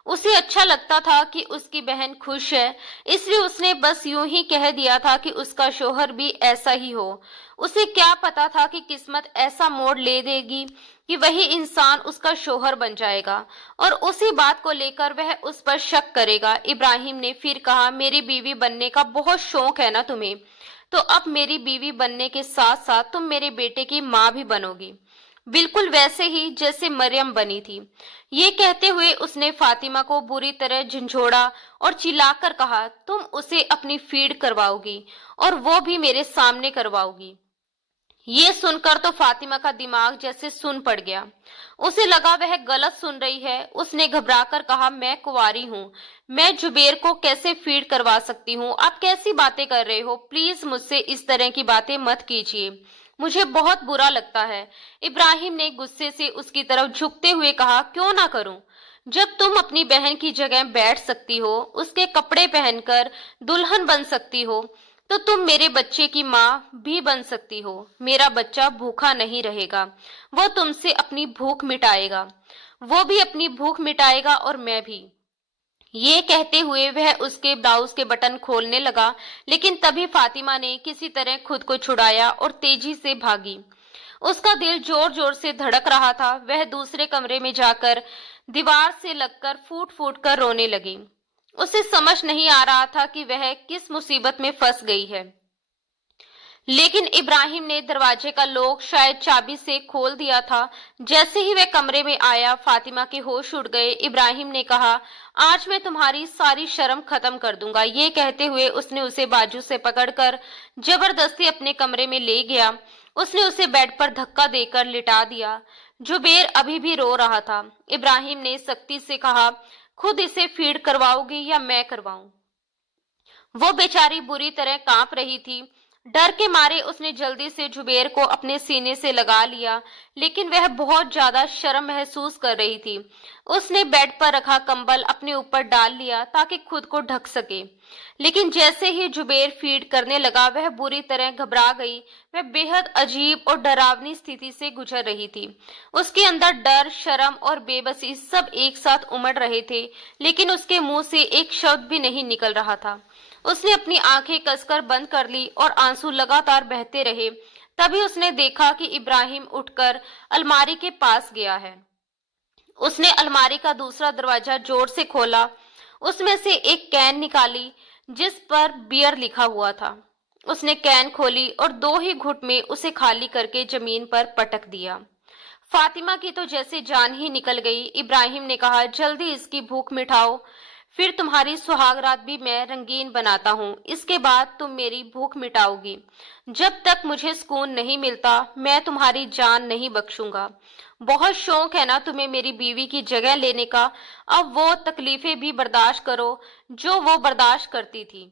उसे अच्छा लगता था कि उसकी बहन खुश है, इसलिए उसने बस यूं ही कह दिया था कि उसका शोहर भी ऐसा ही हो। उसे क्या पता था कि किस्मत ऐसा मोड़ ले देगी कि वही इंसान उसका शोहर बन जाएगा और उसी बात को लेकर वह उस पर शक करेगा। इब्राहिम ने फिर कहा, मेरी बीवी बनने का बहुत शौक है ना तुम्हें, तो अब मेरी बीवी बनने के साथ साथ तुम मेरे बेटे की माँ भी बनोगी, बिल्कुल वैसे ही जैसे मरियम बनी थी। ये कहते हुए उसने फातिमा को बुरी तरह झंझोड़ा और चिल्लाकर कहा, तुम उसे अपनी फीड करवाओगी और वो भी मेरे सामने करवाओगी। ये सुनकर तो फातिमा का दिमाग जैसे सुन पड़ गया। उसे लगा वह गलत सुन रही है। उसने घबराकर कहा, मैं कुंवारी हूँ, मैं जुबेर को कैसे फीड करवा सकती हूँ? आप कैसी बातें कर रहे हो? प्लीज मुझसे इस तरह की बातें मत कीजिए, मुझे बहुत बुरा लगता है। इब्राहिम ने गुस्से से उसकी तरफ झुकते हुए कहा, क्यों ना करूं? जब तुम अपनी बहन की जगह बैठ सकती हो, उसके कपड़े पहनकर दुल्हन बन सकती हो, तो तुम मेरे बच्चे की माँ भी बन सकती हो। मेरा बच्चा भूखा नहीं रहेगा, वो तुमसे अपनी भूख मिटाएगा, वो भी अपनी भूख मिटाएगा और मैं भी। ये कहते हुए वह उसके ब्लाउज के बटन खोलने लगा, लेकिन तभी फातिमा ने किसी तरह खुद को छुड़ाया और तेजी से भागी। उसका दिल जोर जोर से धड़क रहा था। वह दूसरे कमरे में जाकर दीवार से लगकर फूट फूट कर रोने लगी। उसे समझ नहीं आ रहा था कि वह किस मुसीबत में फंस गई है। लेकिन इब्राहिम ने दरवाजे का लॉक शायद चाबी से खोल दिया था। जैसे ही वह कमरे में आया, फातिमा के होश उड़ गए। इब्राहिम ने कहा, आज मैं तुम्हारी सारी शर्म खत्म कर दूंगा। ये कहते हुए उसने उसे बाजू से पकड़कर जबरदस्ती अपने कमरे में ले गया। उसने उसे बेड पर धक्का देकर लिटा दिया। जुबेर अभी भी रो रहा था। इब्राहिम ने सख्ती से कहा, खुद इसे फीड करवाओगी या मैं करवाऊं? वो बेचारी बुरी तरह कांप रही थी। डर के मारे उसने जल्दी से जुबेर को अपने सीने से लगा लिया, लेकिन वह बहुत ज्यादा शर्म महसूस कर रही थी। उसने बेड पर रखा कंबल अपने ऊपर डाल लिया ताकि खुद को ढक सके। लेकिन जैसे ही जुबेर फीड करने लगा, वह बुरी तरह घबरा गई। वह बेहद अजीब और डरावनी स्थिति से गुजर रही थी। उसके अंदर डर, शर्म और बेबसी सब एक साथ उमड़ रहे थे, लेकिन उसके मुंह से एक शब्द भी नहीं निकल रहा था। उसने अपनी आंखें कसकर बंद कर ली और आंसू लगातार बहते रहे। तभी उसने देखा कि इब्राहिम उठकर अलमारी के पास गया है। उसने अलमारी का दूसरा दरवाजा जोर से खोला। उसमें से एक कैन निकाली जिस पर बियर लिखा हुआ था। उसने कैन खोली और दो ही घुट में उसे खाली करके जमीन पर पटक दिया। फातिमा की तो जैसे जान ही निकल गई। इब्राहिम ने कहा, जल्दी इसकी भूख मिटाओ, फिर तुम्हारी सुहाग रात भी मैं रंगीन बनाता हूँ। इसके बाद तुम मेरी भूख मिटाओगी। जब तक मुझे सुकून नहीं मिलता, मैं तुम्हारी जान नहीं बख्शूंगा। बहुत शौक है ना तुम्हें मेरी बीवी की जगह लेने का। अब वो तकलीफें भी बर्दाश्त करो जो वो बर्दाश्त करती थी।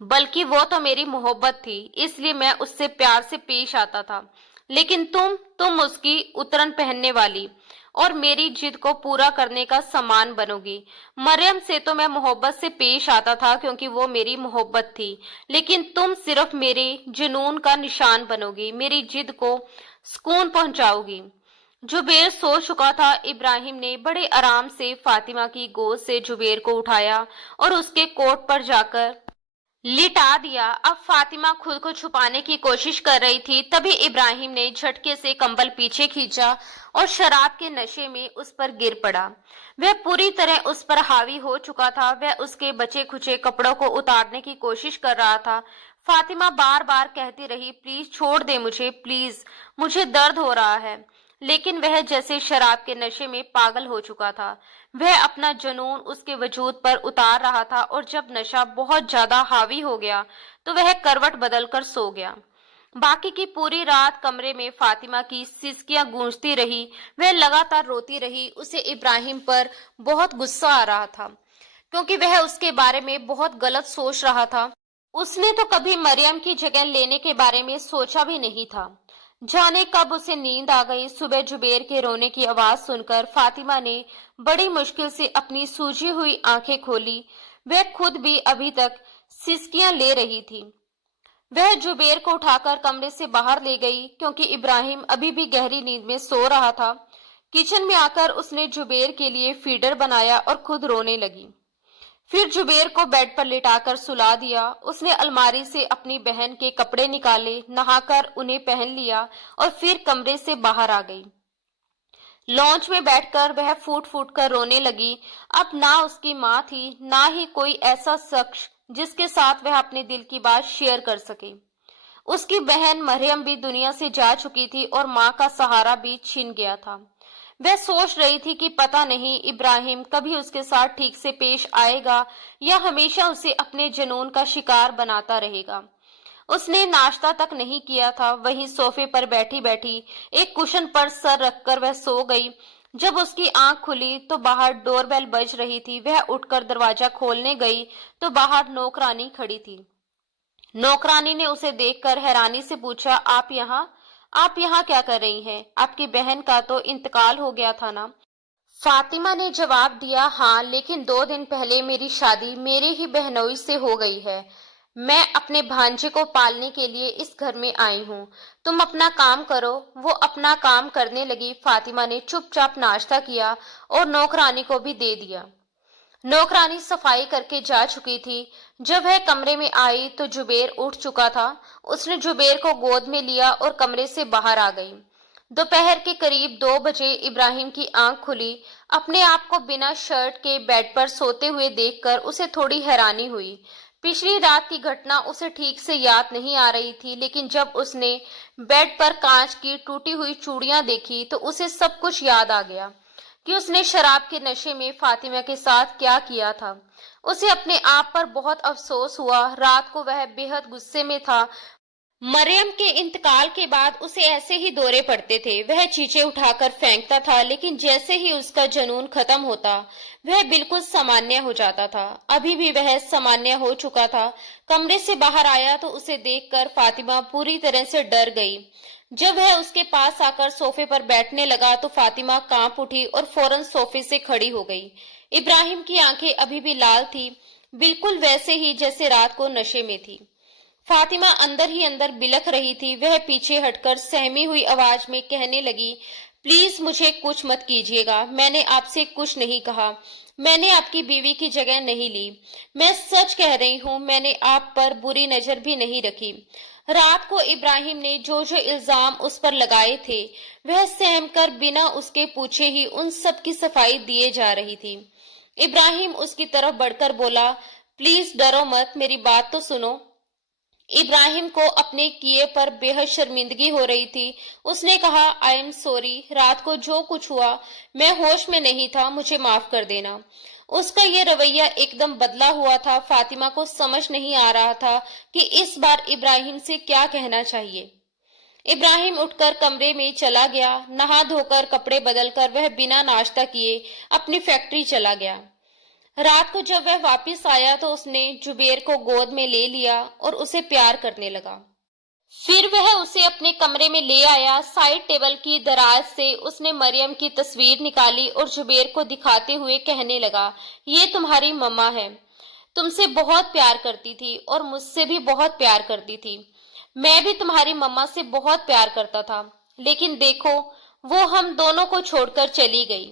बल्कि वो तो मेरी मोहब्बत थी, इसलिए मैं उससे प्यार से पेश आता था। लेकिन तुम उसकी उतरन पहनने वाली और मेरी जिद को पूरा करने का सामान बनोगी। मरियम से तो मैं मोहब्बत से पेश आता था क्योंकि वो मेरी मोहब्बत थी, लेकिन तुम सिर्फ मेरे जुनून का निशान बनोगी, मेरी जिद को सुकून पहुंचाओगी। जुबेर सो चुका था। इब्राहिम ने बड़े आराम से फातिमा की गोद से जुबेर को उठाया और उसके कोट पर जाकर लिटा दिया। अब फातिमा खुद को छुपाने की कोशिश कर रही थी। तभी इब्राहिम ने झटके से कंबल पीछे खींचा और शराब के नशे में उस पर गिर पड़ा। वह पूरी तरह उस पर हावी हो चुका था। वह उसके बचे खुचे कपड़ों को उतारने की कोशिश कर रहा था। फातिमा बार बार कहती रही, प्लीज छोड़ दे मुझे, प्लीज, मुझे दर्द हो रहा है। लेकिन वह जैसे शराब के नशे में पागल हो चुका था। वह अपना जुनून उसके वजूद पर उतार रहा था और जब नशा बहुत ज्यादा हावी हो गया तो वह करवट बदलकर सो गया। बाकी की पूरी रात कमरे में फातिमा की सिसकियां गूंजती रही। वह लगातार रोती रही। उसे इब्राहिम पर बहुत गुस्सा आ रहा था। क्योंकि वह उसके बारे में बहुत गलत सोच रहा था। उसने तो कभी मरियम की जगह लेने के बारे में सोचा भी नहीं था। जाने कब उसे नींद आ गई। सुबह जुबेर के रोने की आवाज सुनकर फातिमा ने बड़ी मुश्किल से अपनी सूजी हुई आंखें खोली। वह खुद भी अभी तक सिसकियां ले रही थी। वह जुबेर को उठाकर कमरे से बाहर ले गई, क्योंकि इब्राहिम अभी भी गहरी नींद में सो रहा था। किचन में आकर उसने जुबेर के लिए फीडर बनाया और खुद रोने लगी। फिर जुबेर को बेड पर लिटाकर सुला दिया। उसने अलमारी से अपनी बहन के कपड़े निकाले, नहाकर उन्हें पहन लिया और फिर कमरे से बाहर आ गई। लॉन्च में बैठकर वह फूट फूट कर रोने लगी। अब ना उसकी माँ थी, ना ही कोई ऐसा शख्स जिसके साथ वह अपने दिल की बात शेयर कर सके। उसकी बहन मरियम भी दुनिया से जा चुकी थी और माँ का सहारा भी छिन गया था। वह सोच रही थी कि पता नहीं इब्राहिम कभी उसके साथ ठीक से पेश आएगा या हमेशा उसे अपने जुनून का शिकार बनाता रहेगा। उसने नाश्ता तक नहीं किया था। वहीं सोफे पर बैठी बैठी एक कुशन पर सर रखकर वह सो गई। जब उसकी आंख खुली तो बाहर डोरबेल बज रही थी। वह उठकर दरवाजा खोलने गई तो बाहर नौकरानी खड़ी थी। नौकरानी ने उसे देखकर हैरानी से पूछा, आप यहाँ क्या कर रही हैं? आपकी बहन का तो इंतकाल हो गया था ना? फातिमा ने जवाब दिया, हाँ, लेकिन 2 दिन पहले मेरी शादी मेरे ही बहनोई से हो गई है। मैं अपने भांजे को पालने के लिए इस घर में आई हूँ। तुम अपना काम करो। वो अपना काम करने लगी। फातिमा ने चुपचाप नाश्ता किया और नौकरानी को भी दे दिया। नौकरानी सफाई करके जा चुकी थी। जब वह कमरे में आई तो जुबेर उठ चुका था। उसने जुबेर को गोद में लिया और कमरे से बाहर आ गई। दोपहर के करीब 2 बजे इब्राहिम की आंख खुली। अपने आप को बिना शर्ट के बेड पर सोते हुए देखकर उसे थोड़ी हैरानी हुई। पिछली रात की घटना उसे ठीक से याद नहीं आ रही थी, लेकिन जब उसने बेड पर कांच की टूटी हुई चूड़ियां देखी तो उसे सब कुछ याद आ गया कि उसने शराब के नशे में फातिमा के साथ क्या किया था। उसे अपने आप पर बहुत अफसोस हुआ। रात को वह बेहद गुस्से में था। मरियम के इंतकाल के बाद उसे ऐसे ही दौरे पड़ते थे। वह चीजें उठाकर फेंकता था, लेकिन जैसे ही उसका जुनून खत्म होता वह बिल्कुल सामान्य हो जाता था। अभी भी वह सामान्य हो चुका था। कमरे से बाहर आया तो उसे देखकर फातिमा पूरी तरह से डर गई। जब वह उसके पास आकर सोफे पर बैठने लगा तो फातिमा कांप उठी और फौरन सोफे से खड़ी हो गई। इब्राहिम की आंखें अभी भी लाल थी, बिल्कुल वैसे ही जैसे रात को नशे में थी। फातिमा अंदर ही अंदर बिलख रही थी। वह पीछे हटकर सहमी हुई आवाज में कहने लगी, प्लीज मुझे कुछ मत कीजिएगा। मैंने आपसे कुछ नहीं कहा। मैंने आपकी बीवी की जगह नहीं ली। मैं सच कह रही हूँ, मैंने आप पर बुरी नजर भी नहीं रखी। रात को इब्राहिम ने जो जो इल्जाम उस पर लगाए थे वह सहमकर बिना उसके पूछे ही उन सब की सफाई दिए जा रही थी। इब्राहिम उसकी तरफ बढ़कर बोला, प्लीज डरो मत, मेरी बात तो सुनो। इब्राहिम को अपने किए पर बेहद शर्मिंदगी हो रही थी। उसने कहा, आई एम सॉरी, रात को जो कुछ हुआ मैं होश में नहीं था, मुझे माफ कर देना। उसका ये रवैया एकदम बदला हुआ था। फातिमा को समझ नहीं आ रहा था कि इस बार इब्राहिम से क्या कहना चाहिए। इब्राहिम उठकर कमरे में चला गया। नहा धोकर कपड़े बदलकर वह बिना नाश्ता किए अपनी फैक्ट्री चला गया। रात को जब वह वापस आया तो उसने जुबेर को गोद में ले लिया और उसे प्यार करने लगा। फिर वह उसे अपने कमरे में ले आया। साइड टेबल की दराज से उसने मरियम की तस्वीर निकाली और जुबेर को दिखाते हुए कहने लगा, ये तुम्हारी मम्मा है। तुमसे बहुत प्यार करती थी और मुझसे भी बहुत प्यार करती थी। मैं भी तुम्हारी मम्मा से बहुत प्यार करता था, लेकिन देखो वो हम दोनों को छोड़कर चली गई।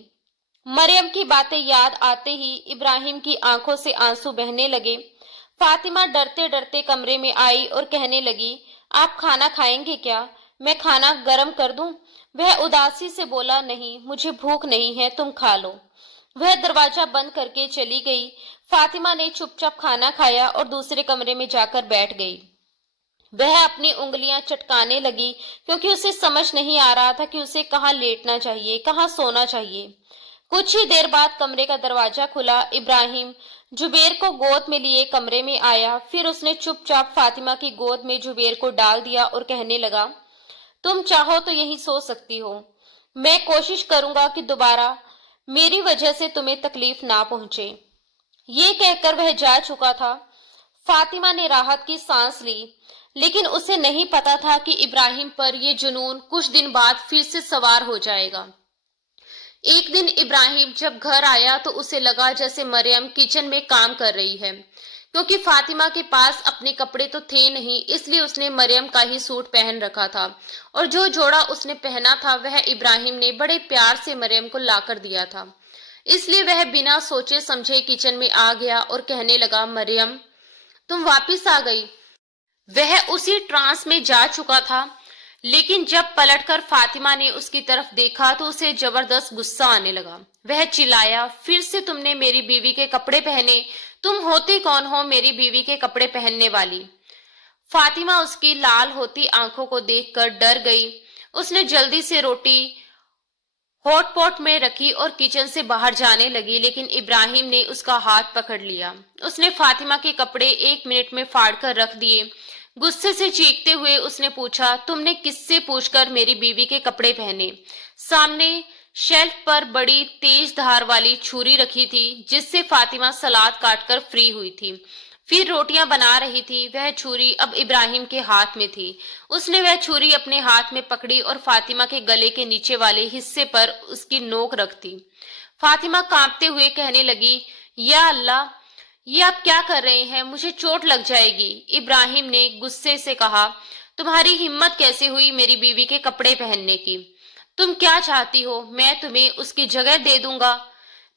मरियम की बातें याद आते ही इब्राहिम की आंखों से आंसू बहने लगे। फातिमा डरते डरते कमरे में आई और कहने लगी, आप खाना खाएंगे क्या? मैं खाना गरम कर दूं? वह उदासी से बोला, नहीं, मुझे भूख नहीं है, तुम खा लो। वह दरवाजा बंद करके चली गई। फातिमा ने चुपचाप खाना खाया और दूसरे कमरे में जाकर बैठ गई। वह अपनी उंगलियां चटकाने लगी, क्योंकि उसे समझ नहीं आ रहा था कि उसे कहाँ लेटना चाहिए, कहाँ सोना चाहिए। कुछ ही देर बाद कमरे का दरवाजा खुला। इब्राहिम जुबेर को गोद में लिए कमरे में आया। फिर उसने चुपचाप फातिमा की गोद में जुबेर को डाल दिया और कहने लगा, तुम चाहो तो यहीं सो सकती हो। मैं कोशिश करूंगा कि दोबारा मेरी वजह से तुम्हें तकलीफ ना पहुंचे। ये कहकर वह जा चुका था। फातिमा ने राहत की सांस ली, लेकिन उसे नहीं पता था कि इब्राहिम पर यह जुनून कुछ दिन बाद फिर से सवार हो जाएगा। एक दिन इब्राहिम जब घर आया तो उसे लगा जैसे मरियम किचन में काम कर रही है। क्योंकि फातिमा के पास अपने कपड़े तो थे नहीं, इसलिए उसने मरियम का ही सूट पहन रखा था, और जो जोड़ा उसने पहना था वह इब्राहिम ने बड़े प्यार से मरियम को लाकर दिया था। इसलिए वह बिना सोचे समझे किचन में आ गया और कहने लगा, मरियम तुम वापिस आ गई। वह उसी ट्रांस में जा चुका था, लेकिन जब पलटकर फातिमा ने उसकी तरफ देखा तो उसे जबरदस्त गुस्सा आने लगा। वह चिल्लाया, फिर से तुमने मेरी बीवी के कपड़े पहने? तुम होती कौन हो मेरी बीवी के कपड़े पहनने वाली? फातिमा उसकी लाल होती आंखों को देखकर डर गई। उसने जल्दी से रोटी हॉट पॉट में रखी और किचन से बाहर जाने लगी, लेकिन इब्राहिम ने उसका हाथ पकड़ लिया। उसने फातिमा के कपड़े 1 मिनट में फाड़कर रख दिए। गुस्से से चीखते हुए उसने पूछा, तुमने किससे पूछकर मेरी बीवी के कपड़े पहने? सामने शेल्फ पर बड़ी तेज धार वाली छुरी रखी थी, जिससे फातिमा सलाद काटकर फ्री हुई थी, फिर रोटियां बना रही थी। वह छुरी अब इब्राहिम के हाथ में थी। उसने वह छुरी अपने हाथ में पकड़ी और फातिमा के गले के नीचे वाले हिस्से पर उसकी नोक रख दी। फातिमा कांपते हुए कहने लगी, या अल्लाह, ये आप क्या कर रहे हैं? मुझे चोट लग जाएगी। इब्राहिम ने गुस्से से कहा, तुम्हारी हिम्मत कैसे हुई मेरी बीवी के कपड़े पहनने की? तुम क्या चाहती हो? मैं तुम्हें उसकी जगह दे दूंगा?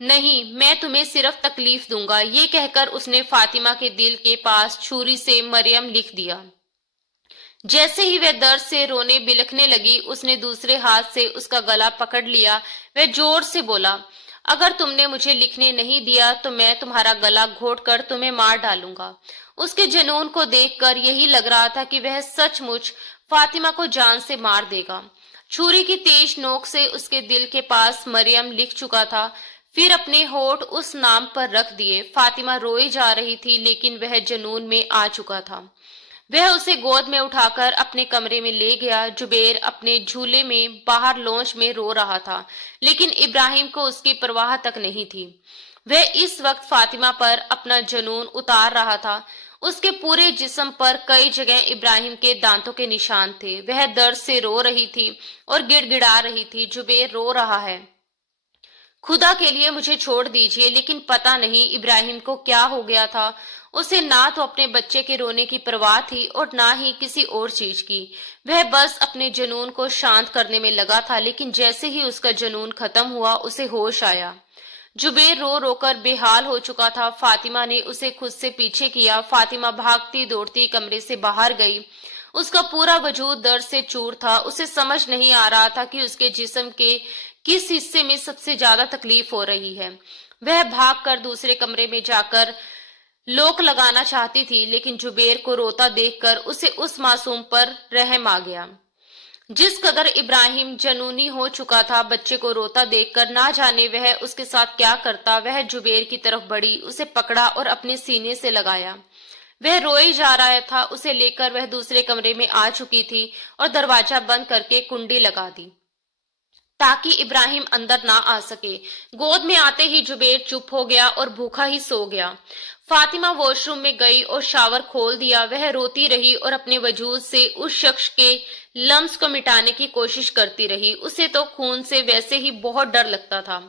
नहीं, मैं तुम्हें सिर्फ तकलीफ दूंगा। ये कहकर उसने फातिमा के दिल के पास छुरी से मरियम लिख दिया। जैसे ही वह दर्द से रोने बिलखने लगी, उसने दूसरे हाथ से उसका गला पकड़ लिया। वह जोर से बोला, अगर तुमने मुझे लिखने नहीं दिया तो मैं तुम्हारा गला घोटकर तुम्हें मार डालूंगा। उसके जुनून को देखकर यही लग रहा था कि वह सचमुच फातिमा को जान से मार देगा। छुरी की तेज नोक से उसके दिल के पास मरियम लिख चुका था, फिर अपने होठ उस नाम पर रख दिए। फातिमा रोई जा रही थी, लेकिन वह जुनून में आ चुका था। वह उसे गोद में उठाकर अपने कमरे में ले गया। जुबैर अपने झूले में बाहर लॉन्च में रो रहा था, लेकिन इब्राहिम को उसकी परवाह तक नहीं थी। वह इस वक्त फातिमा पर अपना जुनून उतार रहा था। उसके पूरे जिस्म पर कई जगह इब्राहिम के दांतों के निशान थे। वह दर्द से रो रही थी और गिड़गिड़ा रही थी, जुबैर रो रहा है, खुदा के लिए मुझे छोड़ दीजिए। लेकिन पता नहीं इब्राहिम को क्या हो गया था। उसे ना तो अपने बच्चे के रोने की परवाह थी और ना ही किसी और चीज की। वह बस अपने जुनून को शांत करने में लगा था, लेकिन जैसे ही उसका जुनून खत्म हुआ उसे होश आया। जुबैर रो रोकर बेहाल हो चुका था। फातिमा ने उसे खुद से पीछे किया। फातिमा भागती दौड़ती कमरे से बाहर गई। उसका पूरा वजूद दर्द से चूर था। उसे समझ नहीं आ रहा था कि उसके जिस्म के किस हिस्से में सबसे ज्यादा तकलीफ हो रही है। वह भागकर दूसरे कमरे में जाकर लोक लगाना चाहती थी, लेकिन जुबैर को रोता देखकर उसे उस मासूम पर रहम आ गया। जिस कदर इब्राहिम जनूनी हो चुका था, बच्चे को रोता देखकर ना जाने वह उसके साथ क्या करता। वह जुबैर की तरफ बढ़ी, उसे पकड़ा और अपने सीने से लगाया। वह रोए जा रहा था। उसे लेकर वह दूसरे कमरे में आ चुकी थी और दरवाजा बंद करके कुंडी लगा दी ताकि इब्राहिम अंदर ना आ सके। गोद में आते ही जुबैर चुप हो गया और भूखा ही सो गया। फातिमा वॉशरूम में गई और शावर खोल दिया। वह रोती रही और अपने वजूद से उस शख्स के लम्स को मिटाने की कोशिश करती रही। उसे तो खून से वैसे ही बहुत डर लगता था।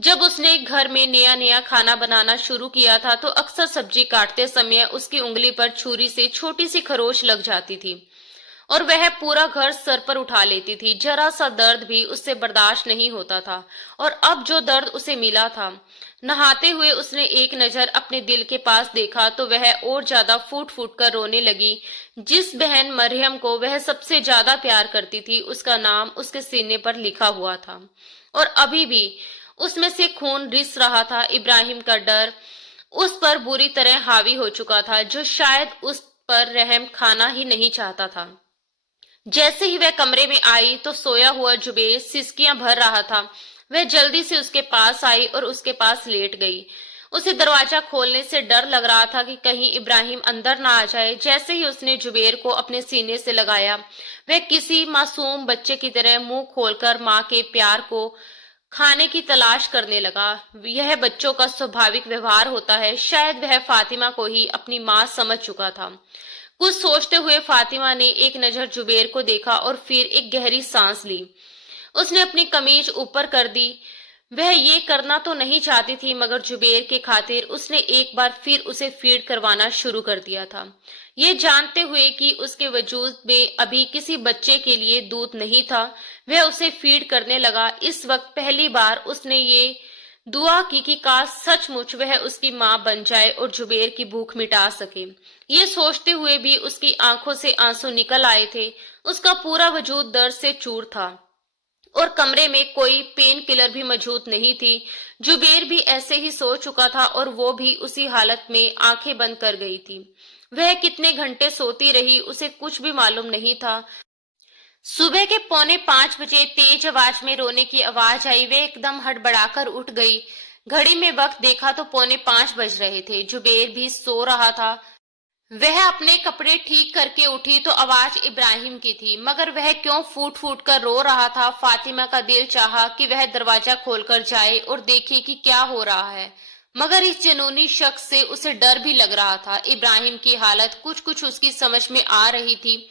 जब उसने घर में नया नया खाना बनाना शुरू किया था तो अक्सर सब्जी काटते समय उसकी उंगली पर छुरी से छोटी सी खरोच लग जाती थी और वह पूरा घर सर पर उठा लेती थी। जरा सा दर्द भी उससे बर्दाश्त नहीं होता था, और अब जो दर्द उसे मिला था। नहाते हुए उसने एक नजर अपने दिल के पास देखा तो वह और ज्यादा फूट फूट कर रोने लगी। जिस बहन मरियम को वह सबसे ज्यादा प्यार करती थी, उसका नाम उसके सीने पर लिखा हुआ था और अभी भी उसमें से खून रिस रहा था। इब्राहिम का डर उस पर बुरी तरह हावी हो चुका था, जो शायद उस पर रहम खाना ही नहीं चाहता था। जैसे ही वह कमरे में आई तो सोया हुआ जुबैर सिसकियां भर रहा था। वह जल्दी से उसके पास आई और उसके पास लेट गई। उसे दरवाजा खोलने से डर लग रहा था कि कहीं इब्राहिम अंदर ना आ जाए। जैसे ही उसने जुबैर को अपने सीने से लगाया, वह किसी मासूम बच्चे की तरह मुंह खोलकर मां के प्यार को खाने की तलाश करने लगा। यह बच्चों का स्वाभाविक व्यवहार होता है। शायद वह फातिमा को ही अपनी माँ समझ चुका था। कुछ सोचते हुए फातिमा ने एक नजर जुबेर को देखा और फिर एक गहरी सांस ली। उसने अपनी कमीज ऊपर कर दी। वह ये करना तो नहीं चाहती थी, मगर जुबेर के खातिर उसने एक बार फिर उसे फीड करवाना शुरू कर दिया था, ये जानते हुए कि उसके वजूद में अभी किसी बच्चे के लिए दूध नहीं था। वह उसे फीड करने लगा। इस वक्त पहली बार उसने ये दुआ की कि काश सचमुच वह उसकी माँ बन जाए और जुबेर की भूख मिटा सके। ये सोचते हुए भी उसकी आंखों से आंसू निकल आए थे। उसका पूरा वजूद दर्द से चूर था और कमरे में कोई पेन किलर भी मौजूद नहीं थी। जुबेर भी ऐसे ही सो चुका था और वो भी उसी हालत में आंखें बंद कर गई थी। वह कितने घंटे सोती रही उसे कुछ भी मालूम नहीं था। सुबह के 4:45 तेज आवाज में रोने की आवाज आई। वे एकदम हड़बड़ाकर उठ गई। घड़ी में वक्त देखा तो 4:45 बज रहे थे। जुबेर भी सो रहा था। वह अपने कपड़े ठीक करके उठी तो आवाज इब्राहिम की थी, मगर वह क्यों फूट फूट कर रो रहा था। फातिमा का दिल चाहा कि वह दरवाजा खोलकर जाए और देखे कि क्या हो रहा है, मगर इस जुनूनी शख्स से उसे डर भी लग रहा था। इब्राहिम की हालत कुछ कुछ उसकी समझ में आ रही थी।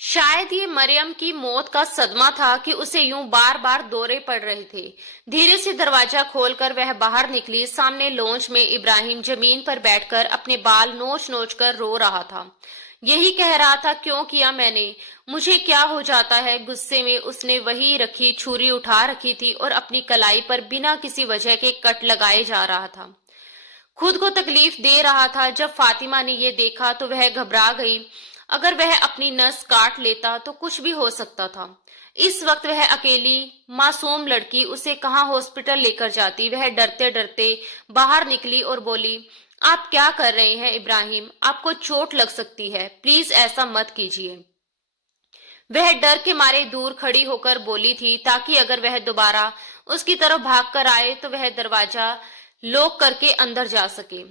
शायद ये मरियम की मौत का सदमा था कि उसे यूं बार बार दौरे पड़ रहे थे। धीरे से दरवाजा खोलकर वह बाहर निकली। सामने लॉन्च में इब्राहिम जमीन पर बैठकर अपने बाल नोच नोच कर रो रहा था। यही कह रहा था, क्यों किया मैंने, मुझे क्या हो जाता है। गुस्से में उसने वही रखी छुरी उठा रखी थी और अपनी कलाई पर बिना किसी वजह के कट लगाए जा रहा था। खुद को तकलीफ दे रहा था। जब फातिमा ने यह देखा तो वह घबरा गई। अगर वह अपनी नस काट लेता तो कुछ भी हो सकता था। इस वक्त वह अकेली मासूम लड़की उसे कहाँ हॉस्पिटल लेकर जाती। वह डरते डरते बाहर निकली और बोली, आप क्या कर रहे हैं इब्राहिम, आपको चोट लग सकती है, प्लीज ऐसा मत कीजिए। वह डर के मारे दूर खड़ी होकर बोली थी, ताकि अगर वह दोबारा उसकी तरफ भाग कर आए तो वह दरवाजा लॉक करके अंदर जा सके।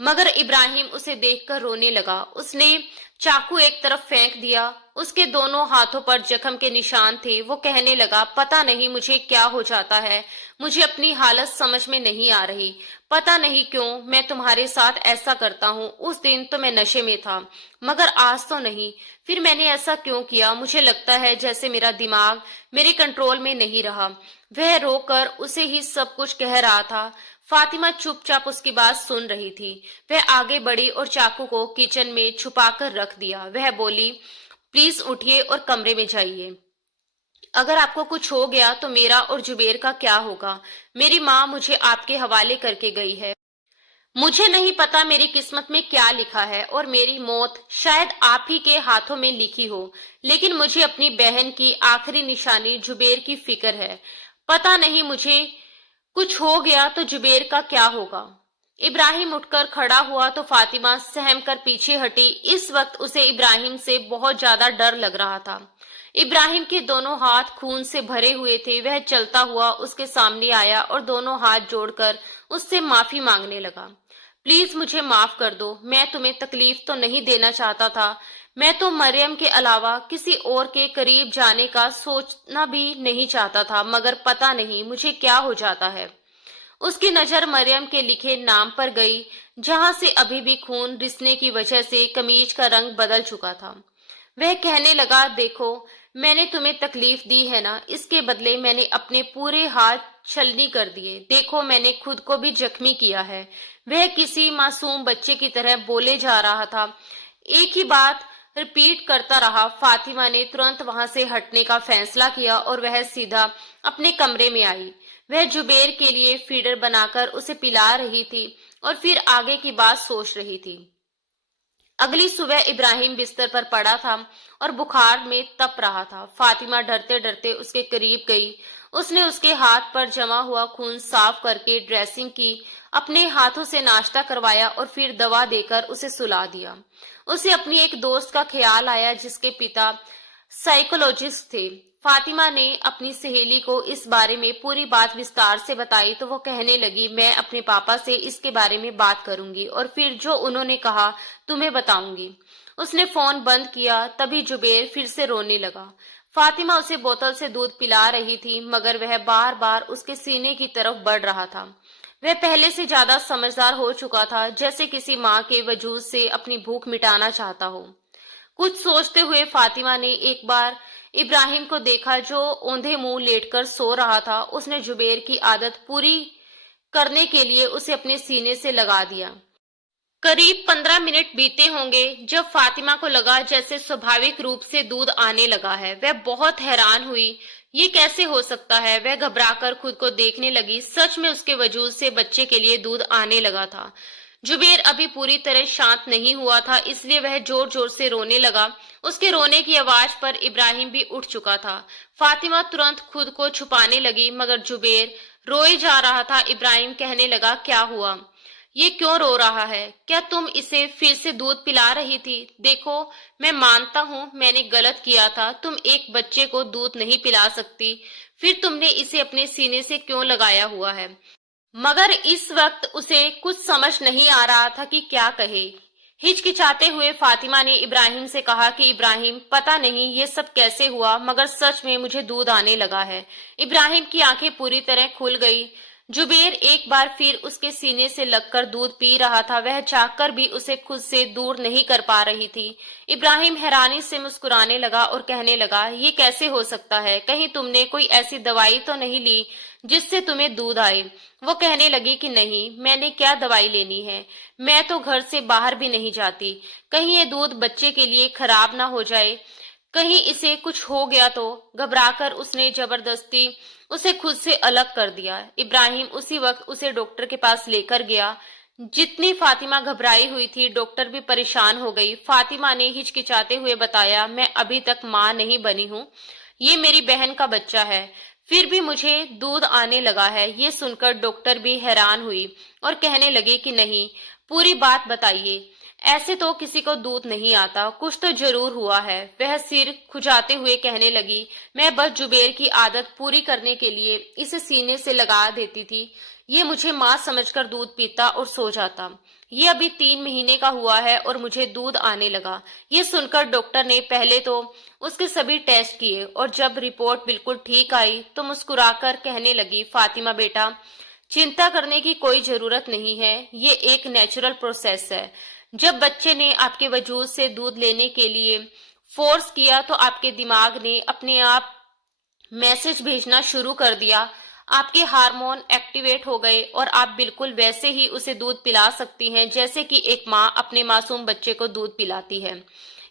मगर इब्राहिम उसे देखकर रोने लगा। उसने चाकू एक तरफ फेंक दिया। उसके दोनों हाथों पर जख्म के निशान थे। वो कहने लगा, पता नहीं मुझे क्या हो जाता है, मुझे अपनी हालत समझ में नहीं आ रही। पता नहीं क्यों मैं तुम्हारे साथ ऐसा करता हूँ। उस दिन तो मैं नशे में था, मगर आज तो नहीं। फिर मैंने ऐसा क्यों किया। मुझे लगता है जैसे मेरा दिमाग मेरे कंट्रोल में नहीं रहा। वह रोकर उसे ही सब कुछ कह रहा था। फातिमा चुपचाप उसकी बात सुन रही थी। वह आगे बढ़ी और चाकू को किचन में छुपाकर रख दिया। वह बोली, प्लीज उठिए और कमरे में जाइए। अगर आपको कुछ हो गया तो मेरा और जुबेर का क्या होगा। मेरी माँ मुझे आपके हवाले करके गई है। मुझे नहीं पता मेरी किस्मत में क्या लिखा है और मेरी मौत शायद आप ही के हाथों में लिखी हो, लेकिन मुझे अपनी बहन की आखिरी निशानी जुबेर की फिक्र है। पता नहीं मुझे कुछ हो गया तो जुबेर का क्या होगा। इब्राहिम उठकर खड़ा हुआ तो फातिमा सहम कर पीछे हटी। इस वक्त उसे इब्राहिम से बहुत ज्यादा डर लग रहा था। इब्राहिम के दोनों हाथ खून से भरे हुए थे। वह चलता हुआ उसके सामने आया और दोनों हाथ जोड़कर उससे माफी मांगने लगा। प्लीज मुझे माफ कर दो, मैं तुम्हें तकलीफ तो नहीं देना चाहता था। मैं तो मरियम के अलावा किसी और के करीब जाने का सोचना भी नहीं चाहता था, मगर पता नहीं मुझे क्या हो जाता है। उसकी नजर मरियम के लिखे नाम पर गई, जहां से अभी भी खून रिसने की वजह से कमीज का रंग बदल चुका था। वह कहने लगा, देखो मैंने तुम्हें तकलीफ दी है ना, इसके बदले मैंने अपने पूरे हाथ छलनी कर दिए। देखो मैंने खुद को भी जख्मी किया है। वह किसी मासूम बच्चे की तरह बोले जा रहा था। एक ही बात रिपीट करता रहा। फातिमा ने तुरंत वहां से हटने का फैसला किया और वह सीधा अपने कमरे में आई। वह जुबेर के लिए फीडर बनाकर उसे पिला रही थी और फिर आगे की बात सोच रही थी। अगली सुबह इब्राहिम बिस्तर पर पड़ा था और बुखार में तप रहा था। फातिमा डरते डरते उसके करीब गई। उसने उसके हाथ पर जमा हुआ खून साफ करके ड्रेसिंग की, अपने हाथों से नाश्ता करवाया और फिर दवा देकर उसे सुला दिया। उसे अपनी एक दोस्त का ख्याल आया जिसके पिता साइकोलॉजिस्ट थे। फातिमा ने अपनी सहेली को इस बारे में पूरी बात विस्तार से बताई तो वो कहने लगी, मैं अपने पापा से इसके बारे में बात करूंगी और फिर जो उन्होंने कहा तुम्हें बताऊंगी। उसने फोन बंद किया। तभी जुबेर फिर से रोने लगा। फातिमा उसे बोतल से दूध पिला रही थी, मगर वह बार बार उसके सीने की तरफ बढ़ रहा था। वह पहले से ज्यादा समझदार हो चुका था, जैसे किसी माँ के वजूद से अपनी भूख मिटाना चाहता हो। कुछ सोचते हुए फातिमा ने एक बार इब्राहिम को देखा, जो औंधे मुंह लेटकर सो रहा था। उसने जुबैर की आदत पूरी करने के लिए उसे अपने सीने से लगा दिया। करीब 15 मिनट बीते होंगे जब फातिमा को लगा जैसे स्वाभाविक रूप से दूध आने लगा है। वह बहुत हैरान हुई, ये कैसे हो सकता है। वह घबराकर खुद को देखने लगी। सच में उसके वजूद से बच्चे के लिए दूध आने लगा था। जुबैर अभी पूरी तरह शांत नहीं हुआ था, इसलिए वह जोर जोर से रोने लगा। उसके रोने की आवाज पर इब्राहिम भी उठ चुका था। फातिमा तुरंत खुद को छुपाने लगी, मगर जुबैर रोए जा रहा था। इब्राहिम कहने लगा, क्या हुआ, ये क्यों रो रहा है? क्या तुम इसे फिर से दूध पिला रही थी? देखो, मैं मानता हूँ मैंने गलत किया था। तुम एक बच्चे को दूध नहीं पिला सकती, फिर तुमने इसे अपने सीने से क्यों लगाया हुआ है? मगर इस वक्त उसे कुछ समझ नहीं आ रहा था कि क्या कहे। हिचकिचाते हुए फातिमा ने इब्राहिम से कहा कि इब्राहिम, पता नहीं ये सब कैसे हुआ, मगर सच में मुझे दूध आने लगा है। इब्राहिम की आंखें पूरी तरह खुल गई। जुबैर एक बार फिर उसके सीने से लगकर दूध पी रहा था। वह चाहकर भी उसे खुद से दूर नहीं कर पा रही थी। इब्राहिम हैरानी से मुस्कुराने लगा और कहने लगा, ये कैसे हो सकता है? कहीं तुमने कोई ऐसी दवाई तो नहीं ली जिससे तुम्हें दूध आए? वो कहने लगी कि नहीं, मैंने क्या दवाई लेनी है, मैं तो घर से बाहर भी नहीं जाती। कहीं ये दूध बच्चे के लिए खराब ना हो जाए, कहीं इसे कुछ हो गया तो। घबराकर उसने जबरदस्ती उसे खुद से अलग कर दिया। इब्राहिम उसी वक्त उसे डॉक्टर के पास लेकर गया। जितनी फातिमा घबराई हुई थी, डॉक्टर भी परेशान हो गई। फातिमा ने हिचकिचाते हुए बताया, मैं अभी तक माँ नहीं बनी हूँ, ये मेरी बहन का बच्चा है, फिर भी मुझे दूध आने लगा है। ये सुनकर डॉक्टर भी हैरान हुई और कहने लगे कि नहीं, पूरी बात बताइए। ऐसे तो किसी को दूध नहीं आता, कुछ तो जरूर हुआ है। वह सिर खुजाते हुए कहने लगी, मैं बस जुबैर की आदत पूरी करने के लिए इसे सीने से लगा देती थी। ये मुझे माँ समझकर दूध पीता और सो जाता। ये अभी 3 महीने का हुआ है और मुझे दूध आने लगा। ये सुनकर डॉक्टर ने पहले तो उसके सभी टेस्ट किए और जब रिपोर्ट बिल्कुल ठीक आई तो मुस्कुराकर कहने लगी, फातिमा बेटा, चिंता करने की कोई जरूरत नहीं है, ये एक नेचुरल प्रोसेस है। जब बच्चे ने आपके वजूद से दूध लेने के लिए फोर्स किया तो आपके दिमाग ने अपने आप मैसेज भेजना शुरू कर दिया। आपके हार्मोन एक्टिवेट हो गए और आप बिल्कुल वैसे ही उसे दूध पिला सकती हैं जैसे कि एक माँ अपने मासूम बच्चे को दूध पिलाती है।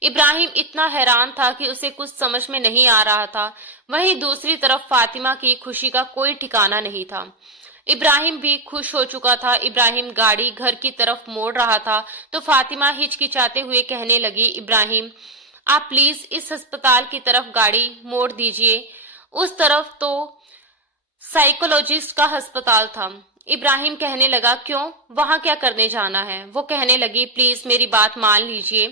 इब्राहिम इतना हैरान था कि उसे कुछ समझ में नहीं आ रहा था। वहीं दूसरी तरफ फातिमा की खुशी का कोई ठिकाना नहीं था। इब्राहिम भी खुश हो चुका था। इब्राहिम गाड़ी घर की तरफ मोड़ रहा था तो फातिमा हिचकिचाते हुए कहने लगी, इब्राहिम, आप प्लीज इस अस्पताल की तरफ गाड़ी मोड़ दीजिए। उस तरफ तो साइकोलॉजिस्ट का अस्पताल था। इब्राहिम कहने लगा, क्यों, वहां क्या करने जाना है? वो कहने लगी, प्लीज मेरी बात मान लीजिए।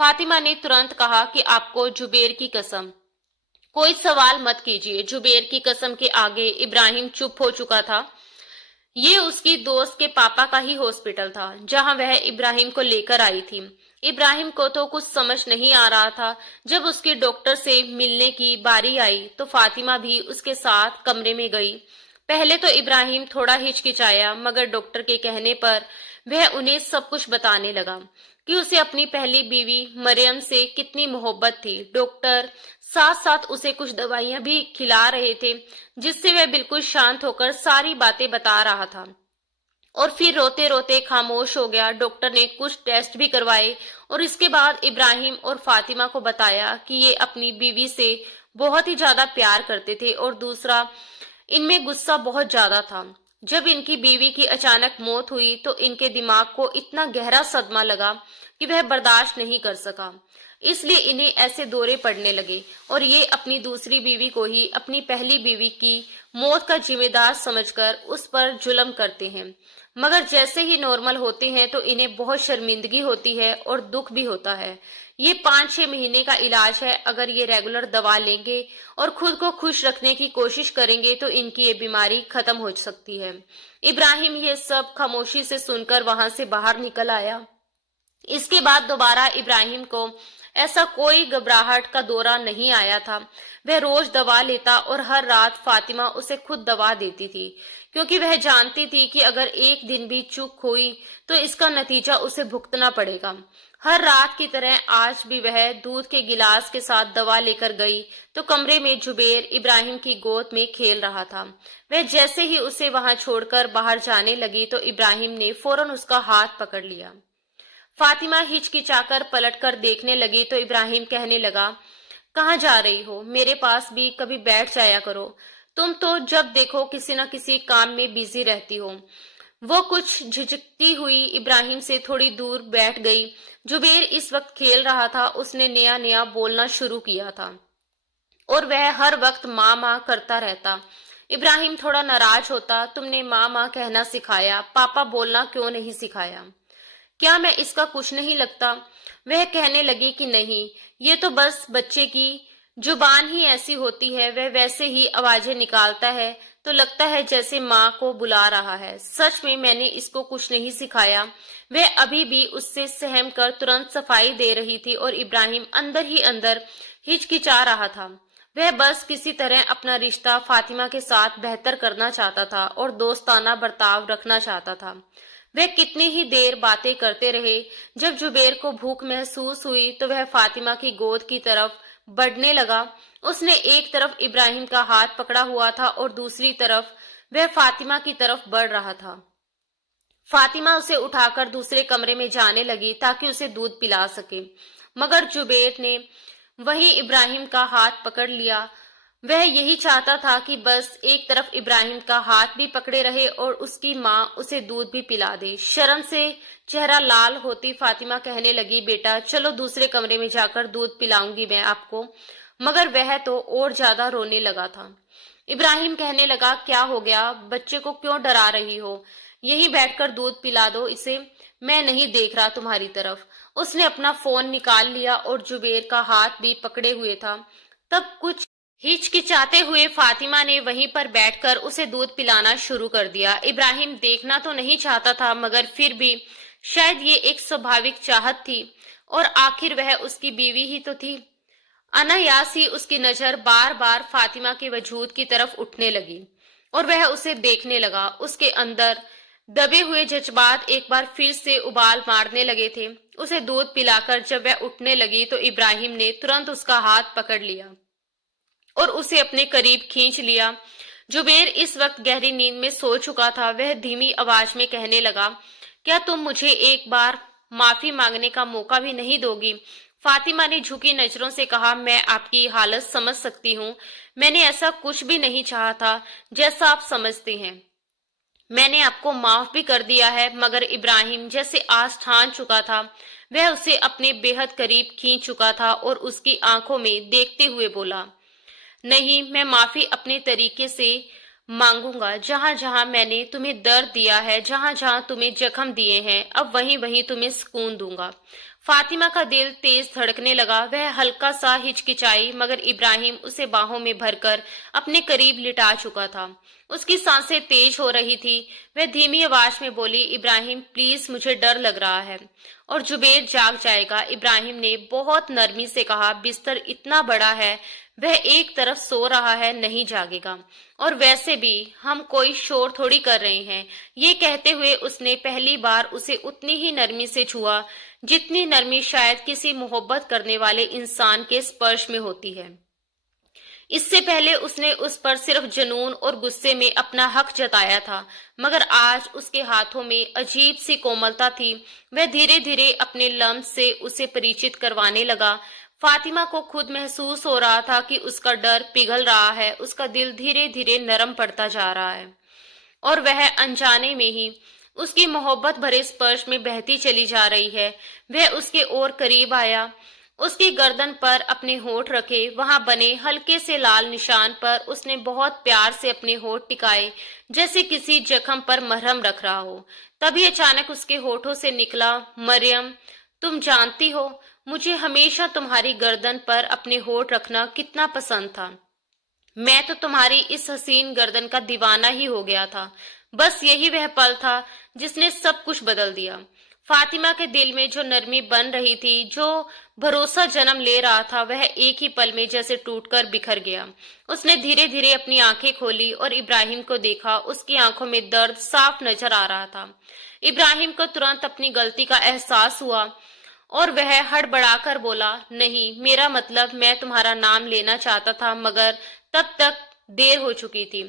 फातिमा ने तुरंत कहा कि आपको जुबैर की कसम, कोई सवाल मत कीजिए। जुबैर की कसम के आगे इब्राहिम चुप हो चुका था। ये उसकी दोस्त के पापा का ही हॉस्पिटल था जहां वह इब्राहिम को लेकर आई थी। इब्राहिम को तो कुछ समझ नहीं आ रहा था। जब उसकी डॉक्टर से मिलने की बारी आई तो फातिमा भी उसके साथ कमरे में गई। पहले तो इब्राहिम थोड़ा हिचकिचाया, मगर डॉक्टर के कहने पर वह उन्हें सब कुछ बताने लगा कि उसे अपनी पहली बीवी मरियम से कितनी मोहब्बत थी। डॉक्टर साथ साथ उसे कुछ दवाइयां भी खिला रहे थे जिससे वह बिल्कुल शांत होकर सारी बातें बता रहा था और फिर रोते रोते खामोश हो गया। डॉक्टर ने कुछ टेस्ट भी करवाए और इसके बाद इब्राहिम और फातिमा को बताया कि ये अपनी बीवी से बहुत ही ज्यादा प्यार करते थे और दूसरा, इनमें गुस्सा बहुत ज्यादा था। जब इनकी बीवी की अचानक मौत हुई तो इनके दिमाग को इतना गहरा सदमा लगा कि वह बर्दाश्त नहीं कर सका, इसलिए इन्हें ऐसे दौरे पड़ने लगे और ये अपनी दूसरी बीवी को ही अपनी पहली बीवी की मौत का जिम्मेदार समझकर उस पर जुल्म करते हैं। मगर जैसे ही नॉर्मल होते हैं तो इन्हें बहुत शर्मिंदगी होती है और दुख भी होता है। ये 5-6 महीने का इलाज है। अगर ये रेगुलर दवा लेंगे और खुद को खुश रखने की कोशिश करेंगे तो इनकी ये बीमारी खत्म हो सकती है। इब्राहिम ये सब खामोशी से सुनकर वहां से बाहर निकल आया। इसके बाद दोबारा इब्राहिम को ऐसा कोई घबराहट का दौरा नहीं आया था। वह रोज दवा लेता और हर रात फातिमा उसे खुद दवा देती थी, क्योंकि वह जानती थी कि अगर एक दिन भी चूक हुई तो इसका नतीजा उसे भुगतना पड़ेगा। हर रात की तरह आज भी वह दूध के गिलास के साथ दवा लेकर गई तो कमरे में जुबेर इब्राहिम की गोद में खेल रहा था। वह जैसे ही उसे वहां छोड़कर बाहर जाने लगी तो इब्राहिम ने फौरन उसका हाथ पकड़ लिया। फातिमा हिचकिचाकर पलटकर देखने लगी तो इब्राहिम कहने लगा, कहाँ जा रही हो? मेरे पास भी कभी बैठ जाया करो। तुम तो जब देखो किसी न किसी काम में बिजी रहती हो। वो कुछ झिझकती हुई इब्राहिम से थोड़ी दूर बैठ गई। जुबेर इस वक्त खेल रहा था। उसने नया नया बोलना शुरू किया था और वह हर वक्त माँ माँ करता रहता। इब्राहिम थोड़ा नाराज होता, तुमने माँ माँ कहना सिखाया, पापा बोलना क्यों नहीं सिखाया? क्या मैं इसका कुछ नहीं लगता? वह कहने लगी कि नहीं, ये तो बस बच्चे की जुबान ही ऐसी होती है, वह वैसे ही आवाजें निकालता है तो लगता है जैसे माँ को बुला रहा है। सच में मैंने इसको कुछ नहीं सिखाया। वह अभी भी उससे सहम कर तुरंत सफाई दे रही थी और इब्राहिम अंदर ही अंदर हिचकिचा रहा था। वह बस किसी तरह अपना रिश्ता फातिमा के साथ बेहतर करना चाहता था और दोस्ताना बर्ताव रखना चाहता था। वह कितनी ही देर बातें करते रहे। जब जुबेर को भूख महसूस हुई तो वह फातिमा की गोद की तरफ बढ़ने लगा। उसने एक तरफ इब्राहिम का हाथ पकड़ा हुआ था और दूसरी तरफ वह फातिमा की तरफ बढ़ रहा था। फातिमा उसे उठाकर दूसरे कमरे में जाने लगी ताकि उसे दूध पिला सके, मगर जुबेर ने वहीं इब्राहिम का हाथ पकड़ लिया। वह यही चाहता था कि बस एक तरफ इब्राहिम का हाथ भी पकड़े रहे और उसकी माँ उसे दूध भी पिला दे। शर्म से चेहरा लाल होती फातिमा कहने लगी, बेटा चलो दूसरे कमरे में जाकर दूध पिलाऊंगी मैं आपको। मगर वह तो और ज्यादा रोने लगा था। इब्राहिम कहने लगा, क्या हो गया? बच्चे को क्यों डरा रही हो? यहीं बैठकर दूध पिला दो इसे, मैं नहीं देख रहा तुम्हारी तरफ। उसने अपना फोन निकाल लिया और जुबेर का हाथ भी पकड़े हुए था। तब कुछ हिचकिचाते हुए फातिमा ने वहीं पर बैठकर उसे दूध पिलाना शुरू कर दिया। इब्राहिम देखना तो नहीं चाहता था, मगर फिर भी शायद ये एक स्वाभाविक चाहत थी और आखिर वह उसकी बीवी ही तो थी। अनायास ही उसकी नजर बार बार फातिमा के वजूद की तरफ उठने लगी और वह उसे देखने लगा। उसके अंदर दबे हुए जज्बात एक बार फिर से उबाल मारने लगे थे। उसे दूध पिलाकर जब वह उठने लगी तो इब्राहिम ने तुरंत उसका हाथ पकड़ लिया और उसे अपने करीब खींच लिया। जुबेर इस वक्त गहरी नींद में सो चुका था। वह धीमी आवाज में कहने लगा, क्या तुम मुझे एक बार माफी मांगने का मौका भी नहीं दोगी? फातिमा ने झुकी नजरों से कहा, मैं आपकी हालत समझ सकती हूँ। मैंने ऐसा कुछ भी नहीं चाहा था जैसा आप समझते हैं। मैंने आपको माफ भी कर दिया है। मगर इब्राहिम जैसे आज ठान चुका था, वह उसे अपने बेहद करीब खींच चुका था और उसकी आंखों में देखते हुए बोला, नहीं, मैं माफी अपने तरीके से मांगूंगा। जहां जहां मैंने तुम्हें दर्द दिया है, जहां जहां तुम्हें जख्म दिए हैं, अब वहीं वहीं तुम्हें सुकून दूंगा। फातिमा का दिल तेज धड़कने लगा। वह हल्का सा हिचकिचाई, मगर इब्राहिम उसे बाहों में भरकर अपने करीब लिटा चुका था। उसकी सांसें तेज हो रही थी। वह धीमी आवाज में बोली, इब्राहिम प्लीज, मुझे डर लग रहा है और जुबेर जाग जाएगा। इब्राहिम ने बहुत नरमी से कहा, बिस्तर इतना बड़ा है, वह एक तरफ सो रहा है, नहीं जागेगा। और वैसे भी हम कोई शोर थोड़ी कर रहे हैं। ये कहते हुए उसने पहली बार उसे उतनी ही नरमी से छुआ जितनी नरमी शायद किसी मोहब्बत करने वाले इंसान के स्पर्श में होती है। इससे पहले उसने उस पर सिर्फ जुनून और गुस्से में अपना हक जताया था, मगर आज उसके हाथों में अजीब सी कोमलता थी। वह धीरे धीरे अपने लम्स से उसे परिचित करवाने लगा। फातिमा को खुद महसूस हो रहा था कि उसका डर पिघल रहा है, उसका दिल धीरे धीरे नरम पड़ता जा रहा है और वह अनजाने में ही उसकी मोहब्बत भरे स्पर्श में बहती चली जा रही है। वह उसके और करीब आया, उसकी गर्दन पर अपने होंठ रखे। वहां बने हल्के से लाल निशान पर उसने बहुत प्यार से अपने होंठ टिकाए, जैसे किसी जख्म पर मरहम रख रहा हो। तभी अचानक उसके होठों से निकला, मरियम, तुम जानती हो, मुझे हमेशा तुम्हारी गर्दन पर अपने होंठ रखना कितना पसंद था। मैं तो तुम्हारी इस हसीन गर्दन का दीवाना ही हो गया था। बस यही वह पल था जिसने सब कुछ बदल दिया। फातिमा के दिल में जो नरमी बन रही थी, जो भरोसा जन्म ले रहा था वह एक ही पल में जैसे टूटकर बिखर गया। उसने धीरे धीरे अपनी आंखें खोली और इब्राहिम को देखा। उसकी आंखों में दर्द साफ नजर आ रहा था। इब्राहिम को तुरंत अपनी गलती का एहसास हुआ और वह हड़बड़ाकर बोला, नहीं, मेरा मतलब, मैं तुम्हारा नाम लेना चाहता था, मगर तब तक देर हो चुकी थी।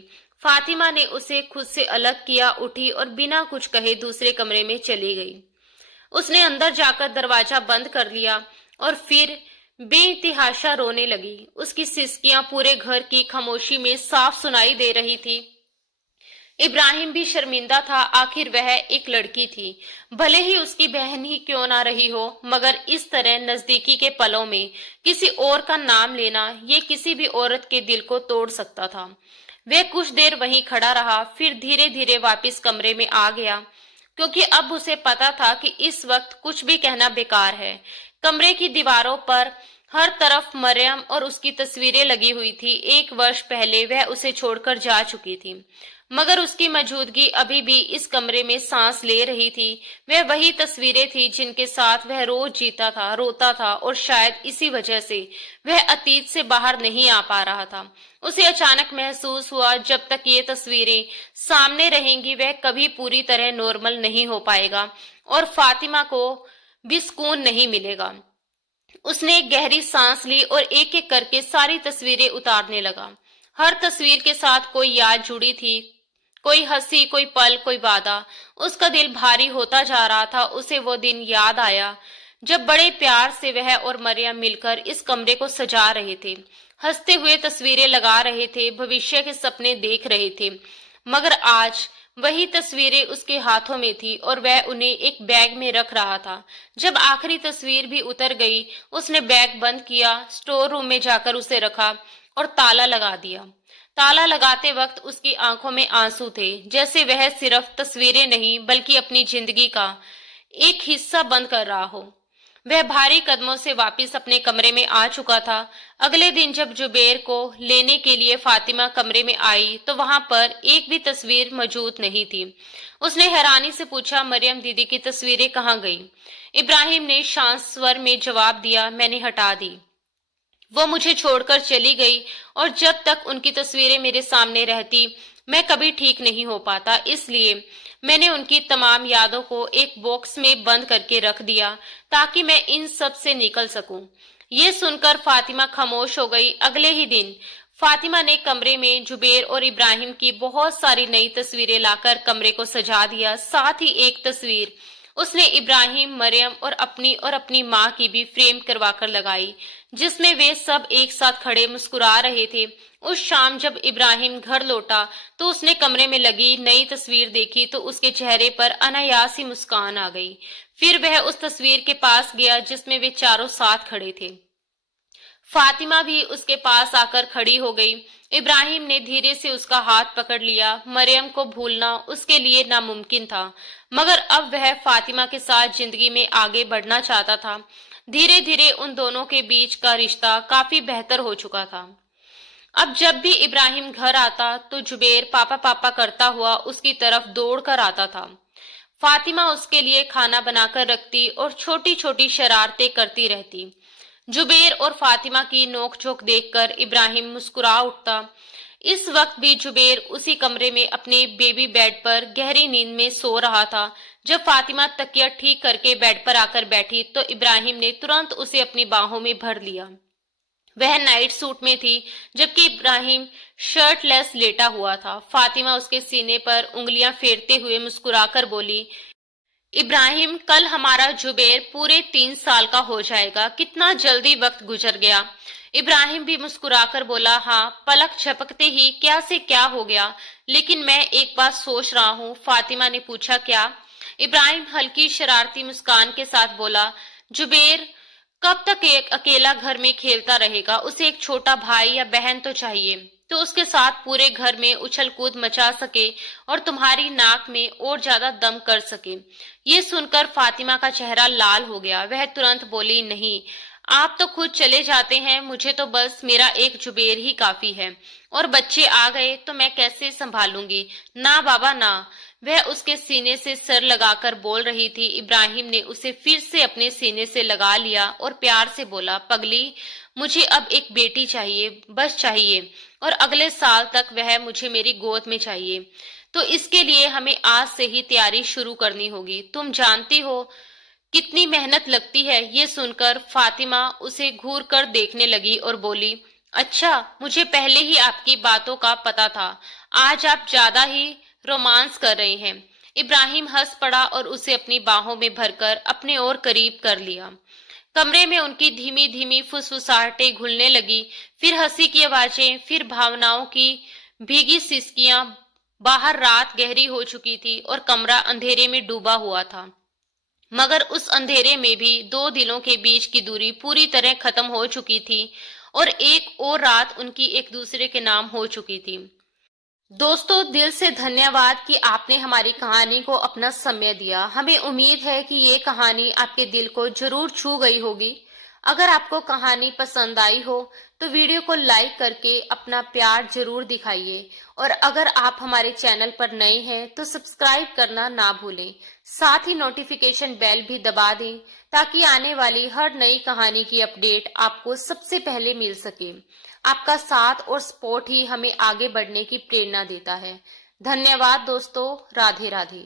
फातिमा ने उसे खुद से अलग किया, उठी और बिना कुछ कहे दूसरे कमरे में चली गई। उसने अंदर जाकर दरवाजा बंद कर लिया और फिर बेइंतहाशा रोने लगी। उसकी सिसकियां पूरे घर की खामोशी में साफ सुनाई दे रही थी। इब्राहिम भी शर्मिंदा था। आखिर वह एक लड़की थी, भले ही उसकी बहन ही क्यों ना रही हो, मगर इस तरह नजदीकी के पलों में किसी और का नाम लेना, ये किसी भी औरत के दिल को तोड़ सकता था। वह कुछ देर वहीं खड़ा रहा, फिर धीरे धीरे वापस कमरे में आ गया, क्योंकि अब उसे पता था कि इस वक्त कुछ भी कहना बेकार है। कमरे की दीवारों पर हर तरफ मरियम और उसकी तस्वीरें लगी हुई थी। 1 वर्ष पहले वह उसे छोड़कर जा चुकी थी, मगर उसकी मौजूदगी अभी भी इस कमरे में सांस ले रही थी। वह वही तस्वीरें थी जिनके साथ वह रोज जीता था, रोता था, और शायद इसी वजह से वह अतीत से बाहर नहीं आ पा रहा था। उसे अचानक महसूस हुआ, जब तक ये तस्वीरें सामने रहेंगी वह कभी पूरी तरह नॉर्मल नहीं हो पाएगा और फातिमा को भी सुकून नहीं मिलेगा। उसने एक गहरी सांस ली और एक एक करके सारी तस्वीरें उतारने लगा। हर तस्वीर के साथ कोई याद जुड़ी थी, कोई हंसी, कोई पल, कोई वादा। उसका दिल भारी होता जा रहा था। उसे वो दिन याद आया जब बड़े प्यार से वह और मरियम मिलकर इस कमरे को सजा रहे थे, हंसते हुए तस्वीरें लगा रहे थे, भविष्य के सपने देख रहे थे। मगर आज वही तस्वीरें उसके हाथों में थी और वह उन्हें एक बैग में रख रहा था। जब आखिरी तस्वीर भी उतर गई, उसने बैग बंद किया, स्टोर रूम में जाकर उसे रखा और ताला लगा दिया। ताला लगाते वक्त उसकी आंखों में आंसू थे, जैसे वह सिर्फ तस्वीरें नहीं बल्कि अपनी जिंदगी का एक हिस्सा बंद कर रहा हो। वह भारी कदमों से वापस अपने कमरे में आ चुका था। अगले दिन जब जुबैर को लेने के लिए फातिमा कमरे में आई तो वहां पर एक भी तस्वीर मौजूद नहीं थी। उसने हैरानी से पूछा, मरियम दीदी की तस्वीरें कहाँ गई? इब्राहिम ने शांत स्वर में जवाब दिया, मैंने हटा दी। वो मुझे छोड़कर चली गई और जब तक उनकी तस्वीरें मेरे सामने रहती मैं कभी ठीक नहीं हो पाता, इसलिए मैंने उनकी तमाम यादों को एक बॉक्स में बंद करके रख दिया ताकि मैं इन सब से निकल सकूं। ये सुनकर फातिमा खामोश हो गई। अगले ही दिन फातिमा ने कमरे में जुबैर और इब्राहिम की बहुत सारी नई तस्वीरें लाकर कमरे को सजा दिया। साथ ही एक तस्वीर उसने इब्राहिम, मरियम और अपनी माँ की भी फ्रेम करवाकर लगाई, जिसमें वे सब एक साथ खड़े मुस्कुरा रहे थे। उस शाम जब इब्राहिम घर लौटा तो उसने कमरे में लगी नई तस्वीर देखी तो उसके चेहरे पर अनायास ही मुस्कान आ गई। फिर वह उस तस्वीर के पास गया जिसमें वे चारों साथ खड़े थे। फातिमा भी उसके पास आकर खड़ी हो गई। इब्राहिम ने धीरे से उसका हाथ पकड़ लिया। मरियम को भूलना उसके लिए नामुमकिन था, मगर अब वह फातिमा के साथ जिंदगी में आगे बढ़ना चाहता था। धीरे धीरे उन दोनों के बीच का रिश्ता काफी बेहतर हो चुका था। अब जब भी इब्राहिम घर आता तो जुबैर पापा पापा करता हुआ उसकी तरफ दौड़ कर आता था। फातिमा उसके लिए खाना बनाकर रखती और छोटी छोटी शरारतें करती रहती। जुबैर और फातिमा की नोकझोंक देखकर इब्राहिम मुस्कुरा उठता। इस वक्त भी जुबैर उसी कमरे में अपने बेबी बेड पर गहरी नींद में सो रहा था। जब फातिमा तकिया ठीक करके बेड पर आकर बैठी तो इब्राहिम ने तुरंत उसे अपनी बाहों में भर लिया। वह नाइट सूट में थी जबकि इब्राहिम शर्टलेस लेटा हुआ था। फातिमा उसके सीने पर उंगलियां फेरते हुए मुस्कुराकर बोली, इब्राहिम, कल हमारा जुबैर पूरे 3 साल का हो जाएगा। कितना जल्दी वक्त गुजर गया। इब्राहिम भी मुस्कुराकर बोला, हाँ, पलक झपकते ही क्या से क्या हो गया। लेकिन मैं एक बात सोच रहा हूँ। फातिमा ने पूछा, क्या? इब्राहिम हल्की शरारती मुस्कान के साथ बोला, जुबैर कब तक एक अकेला घर में खेलता रहेगा? उसे एक छोटा भाई या बहन तो चाहिए, तो उसके साथ पूरे घर में उछल कूद मचा सके और तुम्हारी नाक में और ज्यादा दम कर सके। ये सुनकर फातिमा का चेहरा लाल हो गया। वह तुरंत बोली, नहीं, आप तो खुद चले जाते हैं, मुझे तो बस मेरा एक जुबैर ही काफी है, और बच्चे आ गए तो मैं कैसे संभालूंगी? ना बाबा ना, वह उसके सीने से सर लगाकर बोल रही थी। इब्राहिम ने उसे फिर से अपने सीने से लगा लिया और प्यार से बोला, पगली, मुझे अब एक बेटी चाहिए, बस चाहिए, और अगले साल तक वह मुझे मेरी गोद में चाहिए। तो इसके लिए हमें आज से ही तैयारी शुरू करनी होगी। तुम जानती हो कितनी मेहनत लगती है। ये सुनकर फातिमा उसे घूर कर देखने लगी और बोली, अच्छा, मुझे पहले ही आपकी बातों का पता था। आज आप ज्यादा ही रोमांस कर रहे हैं। इब्राहिम हंस पड़ा और उसे अपनी बाहों में भरकर अपने और करीब कर लिया। कमरे में उनकी धीमी धीमी फुसफुसाहटें घुलने लगी, फिर हंसी की आवाजें, फिर भावनाओं की भीगी सिसकियां। बाहर रात गहरी हो चुकी थी और कमरा अंधेरे में डूबा हुआ था, मगर उस अंधेरे में भी दो दिलों के बीच की दूरी पूरी तरह खत्म हो चुकी थी और एक और रात उनकी एक दूसरे के नाम हो चुकी थी। दोस्तों, दिल से धन्यवाद कि आपने हमारी कहानी को अपना समय दिया। हमें उम्मीद है कि ये कहानी आपके दिल को जरूर छू गई होगी। अगर आपको कहानी पसंद आई हो तो वीडियो को लाइक करके अपना प्यार जरूर दिखाइए, और अगर आप हमारे चैनल पर नए हैं तो सब्सक्राइब करना ना भूलें। साथ ही नोटिफिकेशन बेल भी दबा दें ताकि आने वाली हर नई कहानी की अपडेट आपको सबसे पहले मिल सके। आपका साथ और सपोर्ट ही हमें आगे बढ़ने की प्रेरणा देता है। धन्यवाद दोस्तों। राधे राधे।